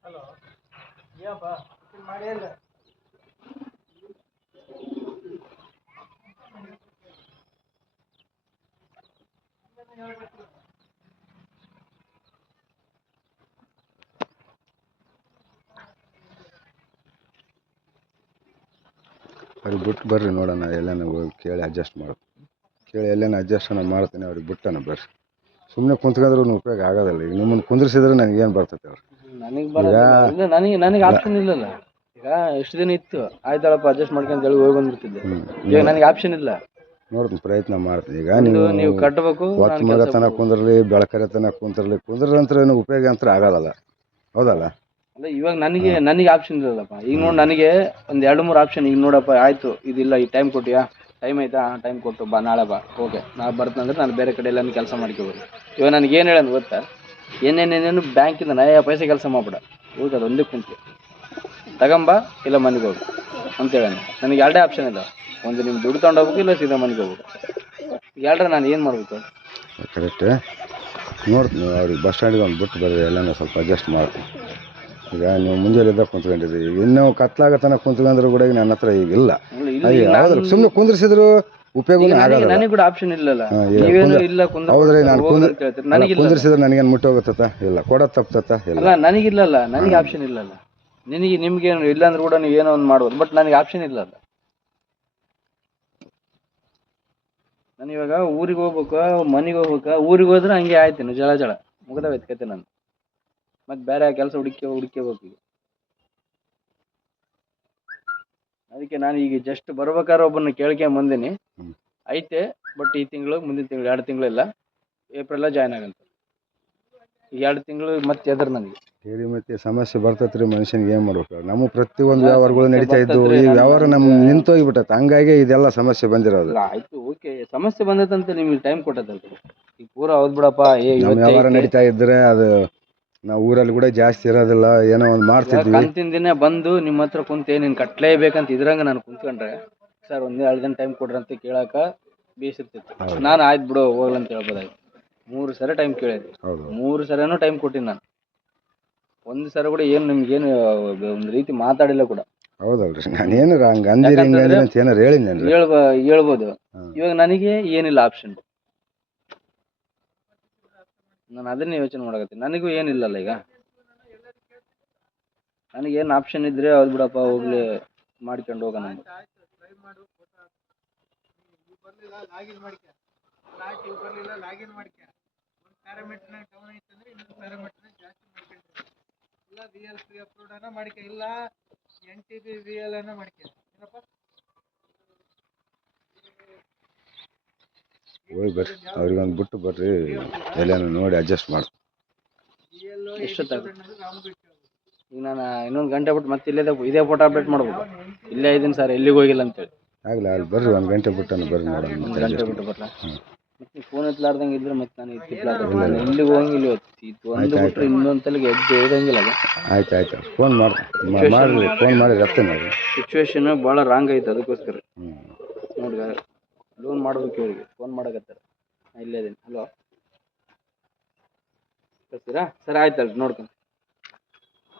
ಹಲೋ, ಏನಪ್ಪ ಮಾಡಿ ಇಲ್ಲ? ಅವ್ರಿಗೆ ಬಿಟ್ಟು ಬರ್ರಿ ನೋಡೋಣ, ಎಲ್ಲನ ಹೋಗಿ ಕೇಳಿ ಅಡ್ಜಸ್ಟ್ ಮಾಡ್ತೀನಿ. ಅವ್ರಿಗೆ ಬಿಟ್ಟನ ಬರ್ರಿ. ಸುಮ್ಮನೆ ಕುಂತ್ಕೊಂಡ್ರೂ ಉಪಯೋಗ ಆಗೋದಿಲ್ಲ. ಈಗ ನಿಮ್ಮನ್ನು ಕುಂದಿರ್ಸಿದ್ರೆ ನನಗೇನು ಬರ್ತೈತೆ ಅವ್ರು? ನನಗೆ ಆಪ್ಷನ್ ಇಲ್ಲಲ್ಲ. ಈಗ ಎಷ್ಟು ದಿನ ಇತ್ತು, ಆಯ್ತಳಪ್ಪ ಅಡ್ಜಸ್ಟ್ ಮಾಡ್ಕೊಂಡು ಹೇಳಿ ಹೋಗಿ ಬಂದ್ಬಿಡ್ತಿದ್ದೆ. ಈಗ ನನಗೆ ಆಪ್ಷನ್ ಇಲ್ಲ. ನೋಡ್ತೀನಿ, ಪ್ರಯತ್ನ ಮಾಡ್ತೀನಿ. ಈಗ ನೀವು ಕಟ್ಟಬೇಕು, ಹೊತ್ತು ಮಗ ತನಕ ಕುಂದಿರ್ಲಿ, ಬೆಳಕರೆ ತನಕ ಕುಂದ್ರಂತ್ರ ಏನು ಉಪಯೋಗ ಅಂತ ಆಗೋದಲ್ಲ, ಹೌದಲ್ಲ? ಅಲ್ಲ ಇವಾಗ ನನಗೆ ಆಪ್ಷನ್ ಇರಲ್ಲಪ್ಪ. ಈಗ ನೋಡಿ ನನಗೆ ಒಂದು 2-3 ಆಪ್ಷನ್. ಈಗ ನೋಡಪ್ಪ ಆಯ್ತು, ಇದಿಲ್ಲ, ಈ ಟೈಮ್ ಕೊಟ್ಟಿಯಾ, ಟೈಮ್ ಆಯ್ತಾ, ಟೈಮ್ ಕೊಟ್ಟು ಬಾ, ನಾಳೆ ಬಾ, ಓಕೆ ನಾಳೆ ಬರ್ತಂದ್ರೆ ನಾನು ಬೇರೆ ಕಡೆ ಎಲ್ಲ ಕೆಲಸ ಮಾಡ್ಕೋಬೋದು. ಇವಾಗ ನನಗೇನು ಹೇಳೋದು ಗೊತ್ತಾ? ಏನೇನೇನೇನು ಬ್ಯಾಂಕಿಂದ ನಯ ಪೈಸೆ ಕೆಲಸ ಮಾಡ್ಬಿಡ, ಹೋಗಿ ಅದು ಒಂದೇ ಕುಂತು ತಗೊಂಬ, ಇಲ್ಲ ಮನೆಗೆ ಹೋಗು ಅಂತೇಳಿ. ನನಗೆ 2 ಆಪ್ಷನ್ ಇಲ್ಲ. ಒಂದು ನಿಮ್ಮ ದುಡ್ಡು ತೊಗೊಂಡು ಹೋಗ್ಬೇಕು, ಇಲ್ಲ ಸೀದಾ ಮನೆಗೆ ಹೋಗ್ಬೇಕು. ಈಗ ಹೇಳ್ರೆ ನಾನು ಏನು ಮಾಡ್ಬೇಕು? ಕರೆಕ್ಟ್ ನೋಡ್ತೀನಿ. ಅವ್ರಿಗೆ ಬಸ್ ಸ್ಟ್ಯಾಂಡಿಗೆ ಒಂದು ಬಿಟ್ಟು ಬರ್ರಿ, ಎಲ್ಲನೂ ಸ್ವಲ್ಪ ಅಡ್ಜಸ್ಟ್ ಮಾಡ್ತೀನಿ. ಈಗ ನೀವು ಮುಂಜಾನೆ ಕುಂತ್ಕೊಂಡಿರಿ, ಇನ್ನೂ ಕತ್ಲಾಗತನ ಕುಂತ್ಕೊಂಡ್ರು ಕೂಡ ನನ್ನ ಹತ್ರ ಈಗ ಇಲ್ಲ. ಸುಮ್ಮನೆ ಕುಂದ್ರಿಸಿದ್ರು ಉಪಯೋಗ ಆಗಲ್ಲ. ನನಗೆ ಕೂಡ ಆಪ್ಷನ್ ಇಲ್ಲಲ್ಲ. ನೀವೇನು ಇಲ್ಲ ಹೌದ್ರಿ, ನಾನು ಕುಂದ್ರಿಸಿದ್ರೆ ನನಗೇನು ಮುಟ್ಟಿ ಹೋಗುತ್ತ? ಇಲ್ಲ, ಕೊಡೋದು ತಪ್ತತ್ತ? ಇಲ್ಲ, ನನಗಿಲ್ಲಲ್ಲ. ನನಗೆ ಆಪ್ಷನ್ ಇಲ್ಲಲ್ಲ. ನಿಮ್ಗೇನು ಇಲ್ಲ ಅಂದ್ರೆ ಕೂಡ ನೀವು ಏನೋ ಒಂದು ಮಾಡ್ಬೋದು, ಬಟ್ ನನಗೆ ಆಪ್ಷನ್ ಇಲ್ಲಲ್ಲ. ನಾನು ಇವಾಗ ಊರಿಗೆ ಹೋಗ್ಬೇಕಾ, ಮನೆಗೆ ಹೋಗ್ಬೇಕಾ? ಊರಿಗೆ ಹೋದ್ರೆ ಹಂಗೆ ಆಯ್ತು, ಜಳ ಮುಗ್ದೋಯ್ತು ಕತೆ. ನಾನು ಮತ್ತೆ ಬೇರೆ ಕೆಲಸ ಹುಡುಕ್ಕೋಬೇಕು. ಅದಕ್ಕೆ ನಾನು ಈಗ ಜಸ್ಟ್ ಬರ್ಬೇಕಾದ್ರೆ ಒಬ್ಬನ ಕೇಳ್ಕೊಂಬಂದಿನಿ, ಐತೆ, ಬಟ್ ಈ ತಿಂಗಳು, ಮುಂದಿನ ತಿಂಗಳು, 2 ತಿಂಗಳಿಲ್ಲ, ಏಪ್ರಿಲ್ ಜಾಯ್ನ್ ಆಗಂತ. ಈಗ 2 ತಿಂಗಳು ಮತ್ತೆ ಎದ್ರ ನನಗೆ ಹೇಳಿ. ಮತ್ತೆ ಸಮಸ್ಯೆ ಬರ್ತೈತ್ರಿ ಮನುಷ್ಯನಿಗೆ, ಏನು ಮಾಡ್ಬೇಕು? ನಮ್ಮ ಪ್ರತಿಯೊಂದು ವ್ಯವಹಾರಗಳು ನಡೀತಾ ಇದ್ದು, ಈ ವ್ಯವಹಾರ ನಿಂತೋಗ್ಬಿಟ್ಟೈತೆ. ಹಂಗಾಗಿ ಇದೆಲ್ಲ ಸಮಸ್ಯೆ ಬಂದಿರೋದು. ಆಯ್ತು, ಓಕೆ, ಸಮಸ್ಯೆ ಬಂದೈತಂತ ನಿಮ್ಗೆ ಟೈಮ್ ಕೊಟ್ಟದಲ್ರಿ. ಈಗ ಪೂರಾ ಹೌದ್ ಬಿಡಪ್ಪ, ನಮ್ಮ ವ್ಯವಹಾರ ನಡೀತಾ ಇದ್ರೆ ಅದು ನಾವು ಊರಲ್ಲಿ ಕೂಡ ಜಾಸ್ತಿ ಇರೋದಿಲ್ಲ, ಏನೋ ಒಂದು ಮಾಡ್ತಿದ್ವಿ. ಕಂತಿನ ದಿನ ಬಂದು ನಿಮ್ಮ ಹತ್ರ ಕುಂತೆ ನೀನು ಕಟ್ಲೇಬೇಕಂತ ಇದ್ರಂಗ ನಾನು ಕುಂತ್ಕೊಂಡ್ರೆ, ಸರ್ 1-2 ದಿನ ಟೈಮ್ ಕೊಡ್ರಿ ಅಂತ ಕೇಳಾಕ ಬೇಸಿರ್ತಿತ್ತು. ನಾನು ಆಯ್ತು ಬಿಡು ಹೋಗ್ಲಂತ ಹೇಳ್ಬೋದಾಯ್ತು. 3 ಸರಿ ಟೈಮ್ ಕೇಳಿದ್ವಿ, 3 ಸರಿನೂ ಟೈಮ್ ಕೊಟ್ಟಿನಿ ನಾನು. ಒಂದು ಸರಿ ಕೂಡ ಏನು ನಿಮ್ಗೇನು ಒಂದು ರೀತಿ ಮಾತಾಡಿಲ್ಲ ಕೂಡ. ಹೌದಲ್ರಿ, ನಾನೇನು ಹಂಗೆ ಅಂದಿರಿ ಅಂತ ಏನಾರು ಹೇಳಿದ್ನೇನ್ರಿ? ಹೇಳ್ಬೋದು. ಇವಾಗ ನನಗೆ ಏನಿಲ್ಲ ಆಪ್ಷನ್. ನಾನು ಅದನ್ನೇ ಯೋಚನೆ ಮಾಡಕತ್ತೀನಿ. ನನಗೂ ಏನಿಲ್ಲಲ್ಲ ಈಗ, ನನಗೇನು ಆಪ್ಷನ್ ಇದ್ರೆ ಹೌದು ಬಿಡಪ್ಪ ಹೋಗ್ಲಿ ಮಾಡ್ಕೊಂಡು ಹೋಗೋಣ ಅಂತ. ಆಯ್ತು ಟ್ರೈ ಮಾಡು, ಬರ್ಲಿಲ್ಲ ಲಾಗಿನ್ ಮಾಡ್ಕೆ, ಬರ್ಲಿಲ್ಲ ಲಾಗಿನ್ ಮಾಡ್ಕೆ. ಒಂದು ಪ್ಯಾರಾಮೀಟರ್ನಾಗ ಡೌನ್ ಐತಂದ್ರೆ ಇನ್ನೊಂದು ಪ್ಯಾರಾಮೀಟರ್ನಾಗ ಜಾಸ್ತಿ ಮಾಡ್ಕೊಂಡ್ರೆ ಇಲ್ಲ VL ಫ್ರೀ ಅಪ್ಲೋಡ್ ಅನ್ನ ಮಾಡ್ಕೆ, ಇಲ್ಲ NTB VL ಅನ್ನ ಮಾಡ್ಕೆ. ಏನಪ್ಪ ಹೋಗಿ ಬರ್ರಿ, ಅವ್ರಿಗೆ ಒಂದು ಬಿಟ್ಟು ಬರ್ರಿ, ಎಲ್ಲೇನು ನೋಡಿ ಅಡ್ಜಸ್ಟ್ ಮಾಡಿ. ಎಷ್ಟೊತ್ತಾಗುತ್ತೆ ಈಗ? ನಾನು ಇನ್ನೊಂದು ಗಂಟೆ ಬಿಟ್ಟು ಮತ್ತೆ ಇದೇ ಫೋಟೋ ಅಪ್ಡೇಟ್ ಮಾಡ್ಬೇಕು. ಇಲ್ಲೇ ಇದ್ದೀನಿ ಸರ್, ಎಲ್ಲಿಗೆ ಹೋಗಿಲ್ಲ ಅಂತೇಳಿ. ಆಗಲಿ ಅಲ್ಲಿ ಬರ್ರಿ, 1 ಗಂಟೆ ಬಿಟ್ಟು ಬರ್ರಿ ನೋಡೋಣ. ಒಂದು ಗಂಟೆ ಬಿಟ್ಟು ಬರಲ್ಲ. ಮತ್ತೆ ಫೋನ್ ಎತ್ತಲಾರ್ದಂಗೆ ಇದ್ರೆ ಮತ್ತೆ ನಾನು ಎಲ್ಲಿಗೆ ಹೋಗಂಗಿಲ್ಲ. ಇವತ್ತು ಒಂದು ಬಿಟ್ಟರೆ ಇನ್ನೊಂದು ತಲೆಗೆ ಎದ್ದು ಹೋಗಂಗಿಲ್ಲ. ಆಯ್ತು ಫೋನ್ ಮಾಡಿ ರಫ್ತೇನೆ ಅವ್ರಿಗೆ. ಸಿಚುವೇಶನ್ ಭಾಳ ರಾಂಗ್ ಐತೆ, ಅದಕ್ಕೋಸ್ಕರ ನೋಡಿ ಲೋನ್ ಮಾಡ್ಬೇಕು. ಇವರಿಗೆ ಫೋನ್ ಮಾಡಕತ್ತಾರೆ, ನಾನು ಇಲ್ಲೇ ಇದ್ದೀನಿ. ಹಲೋ ಕಳಿಸ್ತೀರಾ ಸರ್? ಆಯ್ತಲ್ರಿ, ನೋಡ್ಕೊಂಡು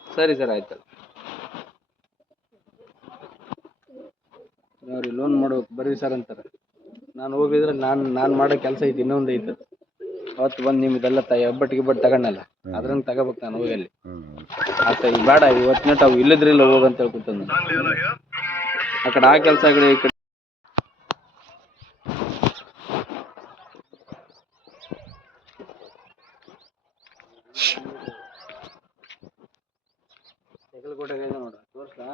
ಸರಿ ಸರ್, ಆಯ್ತಲ್ಲ. ಅವ್ರಿಗೆ ಲೋನ್ ಮಾಡ್ಬೇಕು ಬರ್ರಿ ಸರ್ ಅಂತಾರೆ. ನಾನು ಹೋಗಿದ್ರೆ ನಾನು ಮಾಡೋ ಕೆಲಸ ಐತಿ, ಇನ್ನೊಂದು ಐತೆ. ಅವತ್ತು ಬಂದು ನಿಮ್ಮದೆಲ್ಲ ಒಬ್ಬಟ್ಟು ತಗೊಂಡಲ್ಲ, ಅದ್ರಂಗೆ ತಗೋಬೇಕು ನಾನು ಹೋಗಿ ಅಲ್ಲಿ. ಆತ ಈಗ ಬೇಡ, ಇವತ್ತಿನ ಅವು ಇಲ್ಲದ್ರಿಲ್ಲ ಹೋಗಂತ ಹೇಳ್ಕೊತ ನಾನು ಆ ಕಡೆ ಆ ಕೆಲಸಗಳು ಈ ಕಡೆ. ತೆಗಲ್ಕೋಟೆಗೆ ಇದೆ ನೋಡ್ರಿ, ತೋರಿಸ್ಲಾ?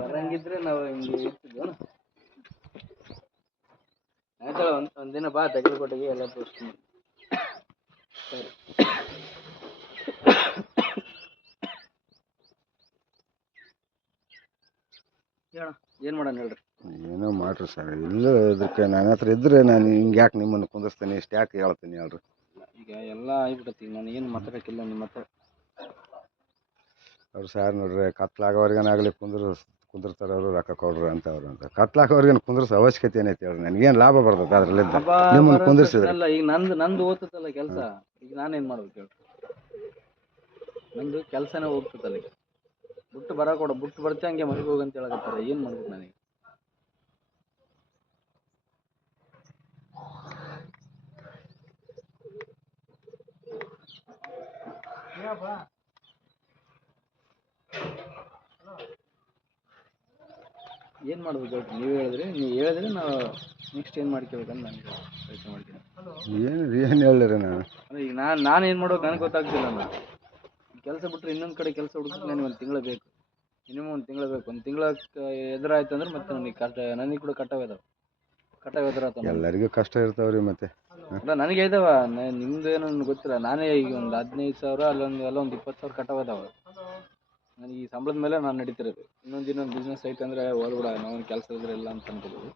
ಬರಂಗಿದ್ರೆ ನಾವು ಹಿಂಗೆ ಇರ್ತಿದ್ವನ. ಆಯ್ತಲ್ಲ, ಒಂದಿನ ಬಾ ತೆಗಲ್ಕೋಟೆಗೆ, ಎಲ್ಲ ತೋರಿಸ್ತೀನಿ. ಸರಿ. ಹೇಳ ಏನು ಮಾಡೋಣ ಹೇಳ್ರಿ? ಏನೋ ಮಾಡ್ರಿ ಸರ್, ಇಲ್ಲ ಇದಕ್ಕೆ ನನ್ನ ಹತ್ರ ಇದ್ರೆ ನಾನು ಹಿಂಗೆ ಯಾಕೆ ನಿಮ್ಮನ್ನು ಕುಂದಿರ್ತೀನಿ, ಇಷ್ಟು ಯಾಕೆ ಹೇಳ್ತೀನಿ ಹೇಳ್ರಿ. ಈಗ ಎಲ್ಲ ಆಗ್ಬಿಟ್ಟತಿ, ನಾನು ಏನು ಮಾತಾಡೋಕ್ಕಿಲ್ಲ ನಿಮ್ಮ ಹತ್ರ. ಅವ್ರು ಸಾರ್ ನೋಡ್ರಿ, ಕತ್ಲಾಗೋರ್ಗೇನಾಗಲಿ ಕುಂದಿರ್ತಾರೆ ಅವರು, ರೊಕ್ಕ ಕೊಡ್ರಿ ಅಂತ ಕತ್ಲಾಗೋರ್ಗೇನು ಕುಂದ್ರಿಸೋ ಅವಶ್ಯಕತೆ ಏನೈತೆ ಹೇಳ್ರಿ? ನನಗೇನು ಲಾಭ ಬರ್ತದೆ ಅದರಲ್ಲಿದ್ದ ನಿಮ್ಮನ್ನು ಕುಂದಿರ್ಸಿದ್ರೆ? ಅಲ್ಲ, ಈಗ ನಂದು ಓದ್ತದಲ್ಲ ಕೆಲಸ, ಈಗ ನಾನೇನು ಮಾಡ್ಬೇಕು ಹೇಳಿ? ನಂದು ಕೆಲಸನೇ ಹೋಗ್ತದಲ್ಲ. ಈಗ ಬಿಟ್ಟು ಬರ್ತೆ ಹಂಗೆ ಮನೆಗೆ ಹೋಗಂತ ಹೇಳಕತ್ತಾರೆ. ಏನು ಮಾಡ್ಬೇಕು ನನಗೆ? ಏನು ಮಾಡ್ಬೇಕು ಹೇಳ್ರಿ? ನೀವು ಹೇಳಿದ್ರೆ ನಾವು ನೆಕ್ಸ್ಟ್ ಏನು ಮಾಡ್ಕೋಬೇಕಂತ ನನಗೆ ಪ್ರಯತ್ನ ಮಾಡ್ತೀನಿ. ಏನು ಹೇಳಿರಿ ನಾನು? ಅಲ್ಲ, ಈಗ ನಾನು ಏನು ಮಾಡ್ಬೇಕು ನನಗೆ ಗೊತ್ತಾಗ್ತಿಲ್ಲ. ನಾನು ಕೆಲಸ ಬಿಟ್ಟರೆ ಇನ್ನೊಂದು ಕಡೆ ಕೆಲಸ ಹುಡುಕಿದ್ರೆ ನನಗೆ ಒಂದು ತಿಂಗಳು ಬೇಕು, ಮಿನಿಮಮ್ ಒಂದು ತಿಂಗಳು ಬೇಕು. ಒಂದು ತಿಂಗಳ ಎದುರಾಯ್ತು ಅಂದ್ರೆ ಮತ್ತೆ ನನಗೆ ಕೂಡ ಕಟ್ಟವೆದ್ರ ಎಲ್ಲರಿಗೂ ಕಷ್ಟ ಇರ್ತಾವ್ರಿ ಮತ್ತೆ. ಅಲ್ಲ, ನನಗೆ ಇದಾವ, ನಿಮ್ದು ಏನೋ ಗೊತ್ತಿಲ್ಲ. ನಾನೇ ಈಗ ಒಂದು 15,000 ಎಲ್ಲ ಒಂದು 20,000 ಕಟ್ಟವಿದಾವ. ನನಗೆ ಈ ಸಂಬಳದ ಮೇಲೆ ನಾನು ನಡೀತಿರೋದು. ಇನ್ನೊಂದು ಬಿಸ್ನೆಸ್ ಐತೆ ಅಂದರೆ ಹೋಗ್ಬಿಡ, ನಾವು ಕೆಲಸ ಇದ್ರೆ ಇಲ್ಲ ಅಂತ ಅನ್ಕೋಬೋದು.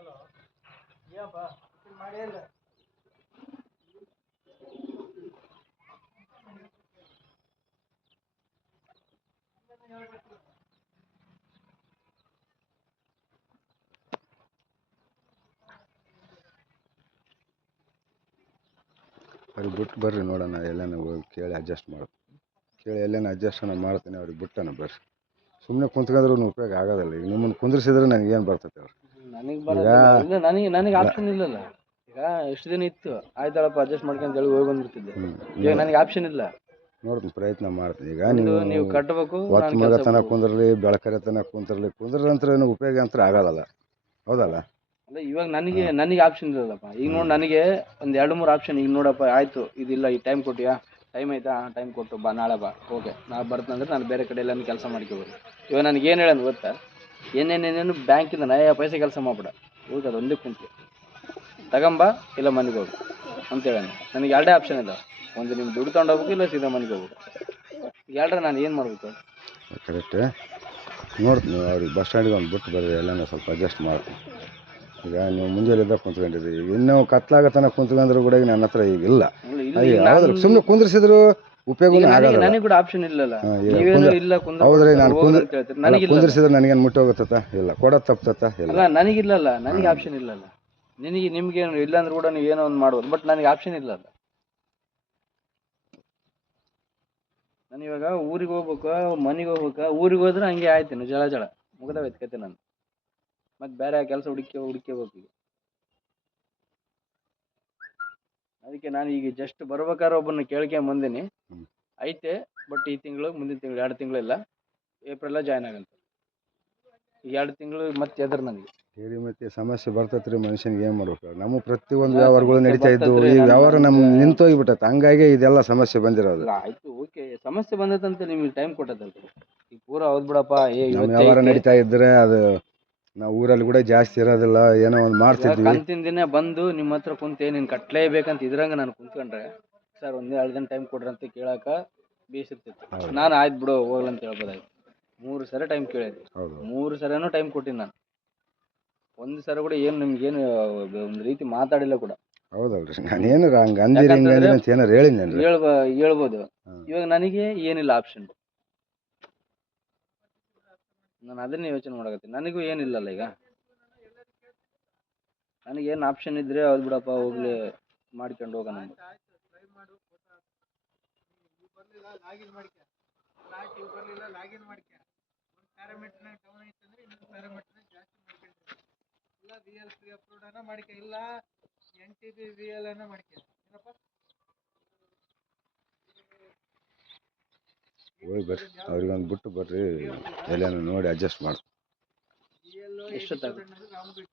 ಹಲೋ, ಏನಪ್ಪ ಮಾಡೇ ಇಲ್ಲ? ಅವ್ರಿಗೆ ಬಿಟ್ಟು ಬರ್ರಿ ನೋಡೋಣ, ಎಲ್ಲೇನ ಹೋಗಿ ಕೇಳಿ ಅಡ್ಜಸ್ಟ್ ಮಾಡ್ತೀನಿ. ಅವ್ರಿಗೆ ಬಿಟ್ಟನ ಬರ್ರಿ. ಸುಮ್ಮನೆ ಕುಂತ್ಕೊಂಡ್ರೂ ಉಪಯೋಗ ಆಗೋದಿಲ್ಲ. ಈಗ ನಿಮ್ಮನ್ನು ಕುಂದಿರ್ಸಿದ್ರೆ ನನಗೇನು ಬರ್ತೈತೆ ಅವ್ರು? ನನಗೆ ಆಪ್ಷನ್ ಇಲ್ಲಲ್ಲ. ಈಗ ಎಷ್ಟು ದಿನ ಇತ್ತು, ಆಯ್ತಳಪ್ಪ ಅಡ್ಜಸ್ಟ್ ಮಾಡ್ಕೊಂಡು ಹೇಳಿ ಹೋಗಿ ಬಂದ್ಬಿಡ್ತಿದ್ದೆ. ಈಗ ನನಗೆ ಆಪ್ಷನ್ ಇಲ್ಲ. ನೋಡ್ತೀನಿ, ಪ್ರಯತ್ನ ಮಾಡ್ತೀನಿ. ಈಗ ನೀವು ಕಟ್ಟಬೇಕು, ಹೊತ್ತು ಮಗ ತನಕ ಕುಂದಿರಲಿ, ಬೆಳಕರೆ ತನಕ ಕುಂದಿರ್ಲಿ ಅಂತ ಉಪಯೋಗ ಅಂತ ಆಗೋದಲ್ಲ, ಹೌದಲ್ಲ? ಅಲ್ಲ ಇವಾಗ ನನಗೆ ಆಪ್ಷನ್ ಇರಲ್ಲಪ್ಪ. ಈಗ ನೋಡಿ ನನಗೆ ಒಂದು 2-3 ಆಪ್ಷನ್. ಈಗ ನೋಡಪ್ಪ ಆಯಿತು ಇದಿಲ್ಲ, ಈ ಟೈಮ್ ಕೊಟ್ಟಿಯಾ, ಟೈಮ್ ಆಯ್ತಾ, ಟೈಮ್ ಕೊಟ್ಟು ಬಾ, ನಾಳೆ ಬಾ, ಓಕೆ ನಾಳೆ ಬರ್ತಂದ್ರೆ ನಾನು ಬೇರೆ ಕಡೆ ಎಲ್ಲ ಕೆಲಸ ಮಾಡ್ಕೋಬೋದು. ಇವಾಗ ನನಗೇನು ಹೇಳೋದು ಗೊತ್ತಾ, ಏನೇನೇನೇನು ಬ್ಯಾಂಕಿಂದ ನಯ ಪೈಸೆ ಕೆಲಸ ಮಾಡ್ಬಿಡ, ಹೋಗಿ ಅದು ಒಂದೇ ಕುಂತು ತಗೊಂಬ, ಇಲ್ಲ ಮನೆಗೆ ಹೋಗು ಅಂತೇಳಿ. ನನಗೆ 2 ಆಪ್ಷನ್ ಇಲ್ಲ, ಒಂದು ನಿಮ್ಮ ದುಡ್ಡು ತೊಗೊಂಡು ಹೋಗ್ಬೇಕು, ಇಲ್ಲ ಸೀದಾ ಮನೆಗೆ ಹೋಗ್ಬೇಕು. ಈಗ ಹೇಳ್ರೆ ನಾನು ಏನು ಮಾಡ್ಬೇಕು? ಕರೆಕ್ಟ್ ನೋಡ್ತೀನಿ ಅವ್ರಿಗೆ ಬಸ್ ಸ್ಟ್ಯಾಂಡಿಗೆ ಒಂದು ಬಿಟ್ಟು ಬರ್ರಿ, ಎಲ್ಲನೂ ಸ್ವಲ್ಪ ಅಡ್ಜಸ್ಟ್ ಮಾಡ್ತೀನಿ. ಈಗ ನೀವು ಮುಂಜಾನೆಯಿಂದ ಕುಂತ್ಕೊಂಡಿರಿ, ಇನ್ನೂ ಕತ್ಲಾಗತನ ಕುಂತ್ಕೊಂಡ್ರು ಕೂಡ ಈಗ ನನ್ನ ಹತ್ರ ಈಗ ಇಲ್ಲ. ಹೌದ್ರಿ, ಸುಮ್ಮನೆ ಕುಂದ್ರಿಸಿದ್ರು ಉಪಯೋಗನೂ ಆಗಲ್ಲ. ನನಗೆ ಕೂಡ ಆಪ್ಷನ್ ಇಲ್ಲಲ್ಲ. ಈಗ ನೀವೇನು ಇಲ್ಲ ಹೌದ್ರಿ, ನಾನು ನನಗಿಲ್ಲ. ಕುಂದ್ರಿಸಿದ್ರೆ ನನಗೇನು ಮುಟ್ಟಿ ಹೋಗುತ್ತ? ಇಲ್ಲ, ಕೊಡೋದು ತಪ್ತತ್ತ? ಇಲ್ಲ. ಅಲ್ಲ ನನಗಿಲ್ಲಲ್ಲ, ನನಗೆ ಆಪ್ಷನ್ ಇಲ್ಲಲ್ಲ. ನಿಮ್ಗೇನು ಇಲ್ಲ ಅಂದ್ರೆ ಕೂಡ ನೀವು ಏನೋ ಒಂದು ಮಾಡ್ಬೋದು, ಬಟ್ ನನಗೆ ಆಪ್ಷನ್ ಇಲ್ಲಲ್ಲ. ನಾನು ಇವಾಗ ಊರಿಗೆ ಹೋಗ್ಬೇಕಾ, ಮನೆಗೆ ಹೋಗ್ಬೇಕಾ? ಊರಿಗೆ ಹೋದ್ರೆ ಹಂಗೆ ಆಯ್ತೇನು, ಜಳ ಮುಗ್ದೋಯ್ತು ಕತೆ. ನಾನು ಮತ್ತೆ ಬೇರೆ ಕೆಲಸ ಹುಡುಕ್ಕೋಬೇಕು ಈಗ. ಅದಕ್ಕೆ ನಾನು ಈಗ ಜಸ್ಟ್ ಬರ್ಬೇಕಾದ್ರೆ ಒಬ್ಬನ ಕೇಳ್ಕೊಂಬಂದಿನಿ, ಐತೆ ಬಟ್ ಈ ತಿಂಗಳು, ಮುಂದಿನ ತಿಂಗಳು, 2 ತಿಂಗಳಿಲ್ಲ, ಏಪ್ರಿಲ ಜಾಯ್ನ್ ಆಗಂತ. ಈಗ 2 ತಿಂಗಳು ಮತ್ತೆ ಎದ್ರ ನನಗೆ ಮತ್ತೆ ಸಮಸ್ಯೆ ಬರ್ತೈತ್ರಿ ಮನುಷ್ಯನಿಗೆ. ಏನು ಮಾಡ್ಬೇಕು? ನಮ್ಮ ಪ್ರತಿಯೊಂದು ವ್ಯವಹಾರಗಳು ನಡೀತಾ ಇದ್ದು, ಈ ವ್ಯವಹಾರ ನಿಂತೋಗ್ಬಿಟ್ಟೈತೆ. ಹಂಗಾಗಿ ಇದೆಲ್ಲ ಸಮಸ್ಯೆ ಬಂದಿರೋದು. ಆಯ್ತು, ಓಕೆ, ಸಮಸ್ಯೆ ಬಂದೈತಂತ ನಿಮ್ಗೆ ಟೈಮ್ ಕೊಟ್ಟದಲ್ರಿ. ಈಗ ಪೂರಾ ಹೌದ್ ಬಿಡಪ್ಪ, ನಮ್ಮ ವ್ಯವಹಾರ ನಡೀತಾ ಇದ್ರೆ ಅದು ನಾವು ಊರಲ್ಲಿ ಕೂಡ ಜಾಸ್ತಿ ಇರೋದಿಲ್ಲ, ಏನೋ ಒಂದು ಮಾಡ್ತಿದ್ವಿ. ಕಂತಿನ ದಿನ ಬಂದು ನಿಮ್ಮ ಹತ್ರ ಕುಂತೆ ನೀನು ಕಟ್ಲೇಬೇಕಂತ ಇದ್ರಂಗ ನಾನು ಕುಂತ್ಕೊಂಡ್ರೆ, ಸರ್ 1-2 ದಿನ ಟೈಮ್ ಕೊಡ್ರಿ ಅಂತ ಕೇಳಾಕ ಬೇಸಿರ್ತಿತ್ತು. ನಾನು ಆಯ್ತು ಬಿಡು ಹೋಗ್ಲಂತ ಹೇಳ್ಬೋದಾಯ್ತು. 3 ಸಲ ಟೈಮ್ ಕೇಳಿದ್ವಿ, 3 ಸಲನೂ ಟೈಮ್ ಕೊಟ್ಟಿನಿ ನಾನು. ಒಂದು ಸಲ ಕೂಡ ಏನು ನಿಮ್ಗೇನು ಒಂದು ರೀತಿ ಮಾತಾಡಿಲ್ಲ ಕೂಡ. ಹೌದಲ್ರಿ, ನಾನೇನು ಹಂಗೆ ಅಂದಿರಿ ಅಂತ ಏನಾರು ಹೇಳಿದ್ನೇನ್ರಿ? ಹೇಳ್ಬೋದು. ಇವಾಗ ನನಗೆ ಏನಿಲ್ಲ ಆಪ್ಷನ್, ನಾನು ಅದನ್ನೇ ಯೋಚನೆ ಮಾಡಕತ್ತೀನಿ. ನನಗೂ ಏನಿಲ್ಲಲ್ಲ ಈಗ. ನನಗೇನು ಆಪ್ಷನ್ ಇದ್ರೆ ಹೌದು ಬಿಡಪ್ಪ, ಹೋಗ್ಲಿ ಮಾಡ್ಕೊಂಡು ಹೋಗೋಣ. ಹೋಗಿ ಬರ್ರಿ, ಅವ್ರಿಗೊಂದು ಬಿಟ್ಟು ಬರ್ರಿ, ಎಲ್ಲೇನೋ ನೋಡಿ ಅಡ್ಜಸ್ಟ್ ಮಾಡಿ. ಎಷ್ಟೊತ್ತಾಗುತ್ತೆ?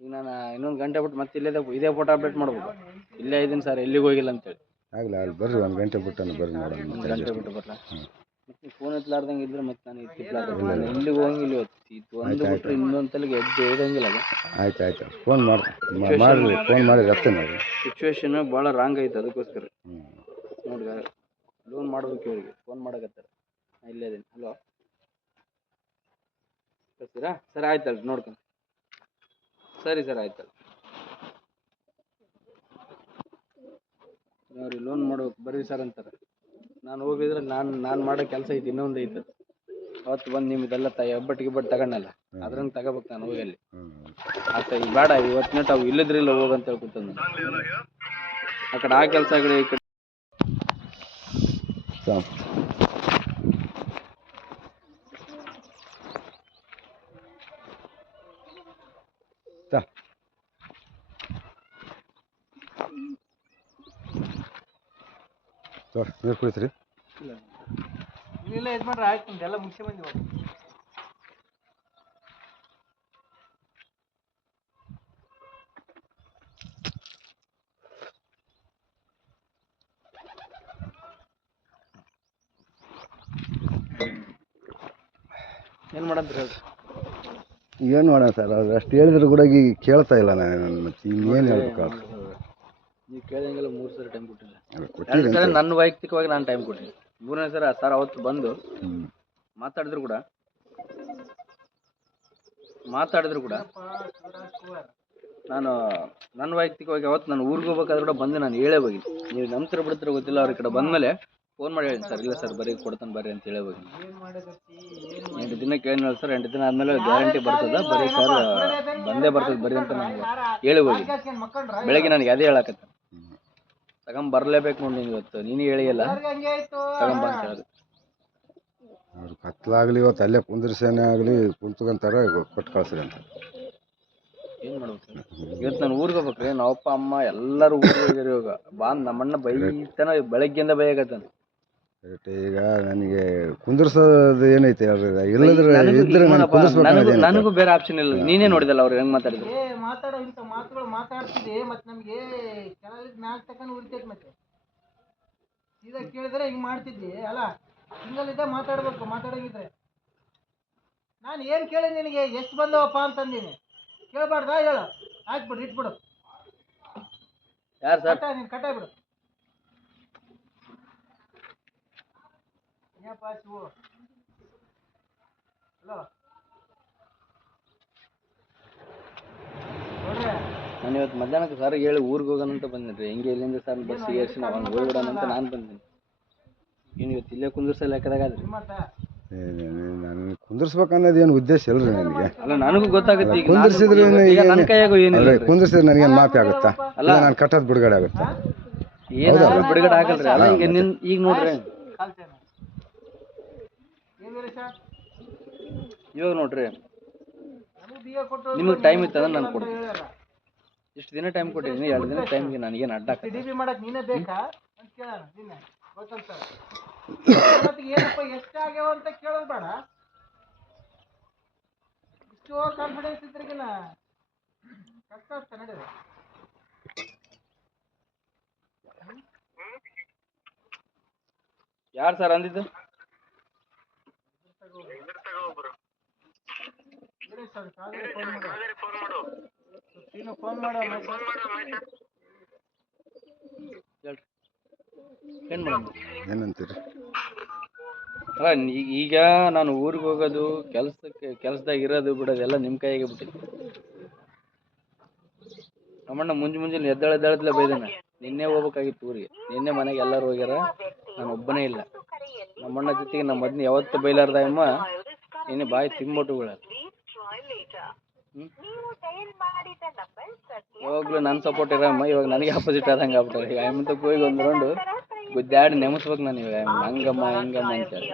ಈಗ ನಾನು ಇನ್ನೊಂದು ಗಂಟೆ ಬಿಟ್ಟು ಮತ್ತೆ ಇದೇ ಫೋಟೋ ಅಪ್ಡೇಟ್ ಮಾಡ್ಬೇಕು. ಇಲ್ಲೇ ಇದ್ದೀನಿ ಸರ್, ಎಲ್ಲಿಗೆ ಹೋಗಿಲ್ಲ ಅಂತೇಳಿ. ಆಗಲಿ ಬರ್ರಿ, 1 ಗಂಟೆ ಬಿಟ್ಟು ಬರ್ರಿ, ನೋಡೋಣ. 1 ಗಂಟೆ ಬಿಟ್ಟು ಬರ್ಲಾ? ಮತ್ತೆ ಫೋನ್ ಎತ್ತಲಾರ್ದಂಗೆ ಇದ್ರೆ ಮತ್ತೆ ನಾನು ಎಲ್ಲಿಗೆ ಹೋಗಂಗಿಲ್ಲ. ಇವತ್ತು ಒಂದು ಬಿಟ್ಟರೆ ಇನ್ನೊಂದು ತಲೆಗೆ ಎದ್ದು ಹೋಗಂಗಿಲ್ಲ. ಆಯ್ತು ಫೋನ್ ಮಾಡಿ ರಫ್ತೇನೆ. ಸಿಚುವೇಶನ್ ಭಾಳ ರಾಂಗ್ ಐತೆ, ಅದಕ್ಕೋಸ್ಕರ ನೋಡಿ ಲೋನ್ ಮಾಡ್ಬೇಕು. ಇವರಿಗೆ ಫೋನ್ ಮಾಡಕತ್ತಾರೆ, ಇಲ್ಲೇ ಇದೀನಿ. ಹಲೋ ಕಳಿಸ್ತೀರಾ? ಸರ್ ಆಯ್ತಲ್ರಿ, ನೋಡ್ಕೊಂಡು. ಸರಿ ಸರ್, ಆಯ್ತಲ್ಲ. ಅವ್ರಿಗೆ ಲೋನ್ ಮಾಡ್ಬೇಕು ಬರ್ರಿ ಸರ್ ಅಂತಾರೆ. ನಾನು ಹೋಗಿದ್ರೆ ನಾನು ಮಾಡೋ ಕೆಲಸ ಐತಿ, ಇನ್ನೊಂದು ಐತೆ. ಅವತ್ತು ಬಂದು ನಿಮ್ಮದೆಲ್ಲ ಒಬ್ಬಟ್ಟು ತಗೊಂಡಲ್ಲ, ಅದ್ರಂಗೆ ತಗೋಬೇಕು ನಾನು ಹೋಗಿ ಅಲ್ಲಿ. ಆತ ಈಗ ಬೇಡ, ಇವತ್ತು ನೆಟ್ ಅವು ಇಲ್ಲದ್ರಿಲ್ಲ ಹೋಗಂತ ಹೇಳ್ಕೊತ ನಾನು. ಆ ಕಡೆ ಆ ಕೆಲಸಗಳು, ಈ ಕಡೆ ನೀರು ಕುಡಿತ್ರಿ? ಇಲ್ಲ ಇದು ಮಾಡ್ರಿ, ಆಯ್ತು ನಿಮ್ದೆಲ್ಲ ಮುಗಿಸಿ ಬಂದಿವ. ಏನು ಮಾಡಂತೀರಿ ಹೇಳ್ರಿ? ಏನು ಮಾಡೋಣ ಸರ್, ಅದು ಅಷ್ಟು ಹೇಳಿದ್ರು ಕೂಡ ಈಗ ಕೇಳ್ತಾ ಇಲ್ಲ. ನಾನು ಮತ್ತೆ ಇನ್ನೇನು ಹೇಳ್ಬೇಕಾದ್ರೆ ನೀವು ಕೇಳಿದಂಗೆಲ್ಲ 3 ಸಲ ಟೈಮ್ ಕೊಟ್ಟಿಲ್ಲ. 2 ಸಲ ನನ್ನ ವೈಯಕ್ತಿಕವಾಗಿ ನಾನು ಟೈಮ್ ಕೊಟ್ಟಿನಿ. 3ನೇ ಸಲ ಸರ್ ಅವತ್ತು ಬಂದು ಮಾತಾಡಿದ್ರು ಕೂಡ ನಾನು ನನ್ನ ವೈಯಕ್ತಿಕವಾಗಿ ಅವತ್ತು ನಾನು ಊರಿಗೆ ಹೋಗ್ಬೇಕಾದ್ರೆ ಕೂಡ ಬಂದು ನಾನು ಹೇಳೇ ಹೋಗಿ. ನೀವು ನಂತರ ಬಿಡ್ತಾರೆ ಗೊತ್ತಿಲ್ಲ, ಅವ್ರ ಕಡೆ ಬಂದಮೇಲೆ ಫೋನ್ ಮಾಡಿ ಹೇಳಿ ಸರ್, ಇಲ್ಲ ಸರ್ ಬರೀ ಕೊಡ್ತಾನೆ ಬರ್ರಿ ಅಂತ ಹೇಳೇ ಹೋಗಿ. 8 ದಿನ ಕೇಳಿದ್ನಲ್ಲ ಸರ್, 8 ದಿನ ಆದಮೇಲೆ ಗ್ಯಾರಂಟಿ ಬರ್ತದೆ ಬರೀ ಸರ್, ಬಂದೇ ಬರ್ತದೆ ಬರ್ರಿ ಅಂತ ನಾನು ಹೇಳಿ ಹೋಗಿ. ಬೆಳಗ್ಗೆ ನನಗೆ ಅದೇ ಹೇಳಕತ್ತ, ತಗೊಂಬರ್ಲೇಬೇಕು ನೋಡಿ ನೀನು, ಇವತ್ತು ನೀನು ಹೇಳಿಯಲ್ಲ ತಗೊಂಬ ಅಂತ ಹೇಳಿ. ಅವ್ರು ಕತ್ಲಾಗಲಿ ಇವತ್ತು ಅಲ್ಲೇ ಕುಂದ್ರಿಸೇನೆ ಆಗಲಿ ಕುಂತ್ಕೊಂತಾರೆ, ಕೊಟ್ಟು ಕಳ್ಸ್ರಿ ಅಂತ. ಏನು ಮಾಡ್ಬೇಕು? ಇವತ್ತು ನಾನು ಊರಿಗೆ ಹೋಗ್ಬೇಕ್ರಿ, ನಮ್ಮ ಅಪ್ಪ ಅಮ್ಮ ಎಲ್ಲರೂ ಊರಿಗೆ ಹೋಗಿದ್ದಾರೆ. ಇವಾಗ ನಮ್ಮಣ್ಣ ಬೈತಾನ, ಬೆಳಗ್ಗೆಯಿಂದ ಬೈಯಾಕತ್ತಾನ. ಕರೆಕ್ಟ್. ಈಗ ನನಗೆ ಕುಂದ್ರಸೋದು ಏನೈತೆ ಹೇಳ್ರಿ, ಇಲ್ಲದ್ರೆ ನನಗೂ ಇದ್ರೆ ಈಗ ನಾನು ನೋಡಪ್ಪ, ಕುಂದ್ರಸ್ಬೇಕು ಅನ್ನೋದು ಏನೈತೆ? ನನಗೂ ಬೇರೆ ಆಪ್ಷನ್ ಇಲ್ಲ. ನೀನೇ ನೋಡಿದಲ್ಲ ಅವ್ರು ಹೆಂಗ್ ಮಾತಾಡಿದ್ರು. ಮಾತಾಡೋ ಇಂಥ ಮಾತುಗಳು ಮಾತಾಡ್ತಿದ್ದೆ ಮತ್ತೆ ನಮಗೆ ಕೆಳಗೆ 4 ಸೆಕೆಂಡ್ ಉಳಿತೈತೆ. ಮತ್ತೆ ಸೀದಾ ಕೇಳಿದ್ರೆ ಹಿಂಗೆ ಮಾಡ್ತಿದ್ದಿ ಅಲ್ಲ, ಹಿಂಗಲ್ಲಿದ್ದ ಮಾತಾಡ್ಬೇಕು. ಮಾತಾಡೋಂಗಿದ್ರೆ ನಾನು ಏನು ಕೇಳಿ ನಿನಗೆ ಎಷ್ಟು ಬಂದವಪ್ಪ ಅಂತಂದೀನಿ, ಕೇಳಬಾರ್ದಾ? ಹೇಳು, ಆಯ್ತು ಬಿಡು, ಇಟ್ಬಿಡು. ಯಾರು ಸರ್? ನೀನು ಕಟ್ಟಾಯ್ ಬಿಡು. ಏನಪ್ಪ ಶಿವು? ಹಲೋ ನೋಡ್ರಿ, ನಾನು ಇವತ್ತು ಮಧ್ಯಾಹ್ನಕ್ಕೆ ಸರ್ ಹೇಳಿ ಊರಿಗೆ ಹೋಗೋಣ ಅಂತ ಬಂದಿದ್ರಿ. ಹೆಂಗೆ ಇಲ್ಲಿಂದ ಸರ್ ಬಸ್ ಏರಿಸಿ ನಾವು ಹಂಗೆ ಹೋಗ್ಬಿಡೋಣ ಅಂತ ನಾನು ಬಂದಿನಿ. ಏನು ಇವತ್ತು ಇಲ್ಲೇ ಕುಂದಿರ್ಸೋ ಲೆಕ್ಕದಾಗಾದ್ರಿ. ನಾನು ಕುಂದ್ರಸ್ಬೇಕು ಅನ್ನೋದು ಏನು ಉದ್ದೇಶ ಇಲ್ರಿ ನನಗೆ. ಅಲ್ಲ, ನನಗೂ ಗೊತ್ತಾಗುತ್ತೆ. ಈಗ ಕುಂದ್ರಿಸಿದ್ರೆ ನನ್ನ ಕೈಯಾಗೂ ಏನಿಲ್ಲ. ಕುಂದ್ರಿಸಿದ್ರೆ ನನಗೇನು ಮಾಫಿ ಆಗುತ್ತಾ? ಅಲ್ಲ, ನಾನು ಕಟ್ಟೋದು ಬಿಡುಗಡೆ ಆಗುತ್ತಾ? ಏನಾದ್ರು ಬಿಡುಗಡೆ ಆಗಲ್ರಿ. ಅಲ್ಲ ಈಗ ಈಗ ನೋಡ್ರಿ, ಇವಾಗ ನೋಡ್ರಿ, ನಿಮಗೆ ಟೈಮ್ ಇತ್ತದ ನಾನು ಕೊಡ್ತೀನಿ. ಇಷ್ಟು ದಿನ ಟೈಮ್ ಕೊಟ್ಟಿದ್ದೀನಿ, 2 ದಿನ ಟೈಮ್ಗೆ ನನಗೇನು ಅಡ್ಡ ಡಿಬಿ ಮಾಡಕ್ ನೀನೇ ಬೇಕಾ ಅಂತ ಕೇಳೋಣ. ನಿನ್ನೆ ಗೊತ್ತಂತ ಏನಪ್ಪ ಎಷ್ಟಾಗ್ಯಾವ ಅಂತ ಕೇಳೋದು ಬೇಡ. ಇಷ್ಟು ಕಾನ್ಫಿಡೆನ್ಸ್ ಇದ್ರಿಗಿನ ಕಷ್ಟ ಆಗ್ತಾ ನಡೆಯೋದು. ಯಾರು ಸರ್ ಅಂದಿದ್ದು? ಫೋನ್ ಮಾಡು. ಏನು ಮಾಡೋದು? ಏನಂತೀರಿ? ಅಲ್ಲ, ಈಗ ನಾನು ಊರಿಗೆ ಹೋಗೋದು, ಕೆಲಸದಾಗ ಇರೋದು ಬಿಡೋದು ಎಲ್ಲ ನಿಮ್ಮ ಕೈಯಾಗೆ ಬಿಟ್ಟಿದೆ. ನಮ್ಮಣ್ಣ ಮುಂಜಾನೆ ಎದ್ದೇಳತ್ಲೆ ಬೈದಾನ. ನಿನ್ನೆ ಹೋಗ್ಬೇಕಾಗಿತ್ತು ಊರಿಗೆ. ನಿನ್ನೆ ಮನೆಗೆ ಎಲ್ಲರೂ ಹೋಗ್ಯಾರ, ನಾನು ಒಬ್ಬನೇ ಇಲ್ಲ. ನಮ್ಮಣ್ಣ ಜೊತೆಗೆ ನಮ್ಮ ಮದ್ನಿ ಯಾವತ್ತು ಬೈಲಾರ್ದ ಅಮ್ಮ ನಿನ್ನೆ ಬಾಯಿ ತಿಂಬೋಟುಗಳ. ಯಾವಾಗಲೂ ನನ್ನ ಸಪೋರ್ಟ್ ಇರಮ್ಮ, ಇವಾಗ ನನಗೆ ಅಪೋಸಿಟ್ ಆದಂಗೆ ಆಗ್ಬಿಟ್ಟಾರೆ. ಈಗ ಅಮ್ಮಂತಕ್ಕೆ ಹೋಗಿ ಒಂದು ರೌಂಡು ಗುದ್ದಾಡಿ ನೆಮಸ್ಬೇಕು ನಾನು ಇವಾಗ. ಹಂಗಮ್ಮ ಹಿಂಗಮ್ಮ ಅಂತೇಳಿ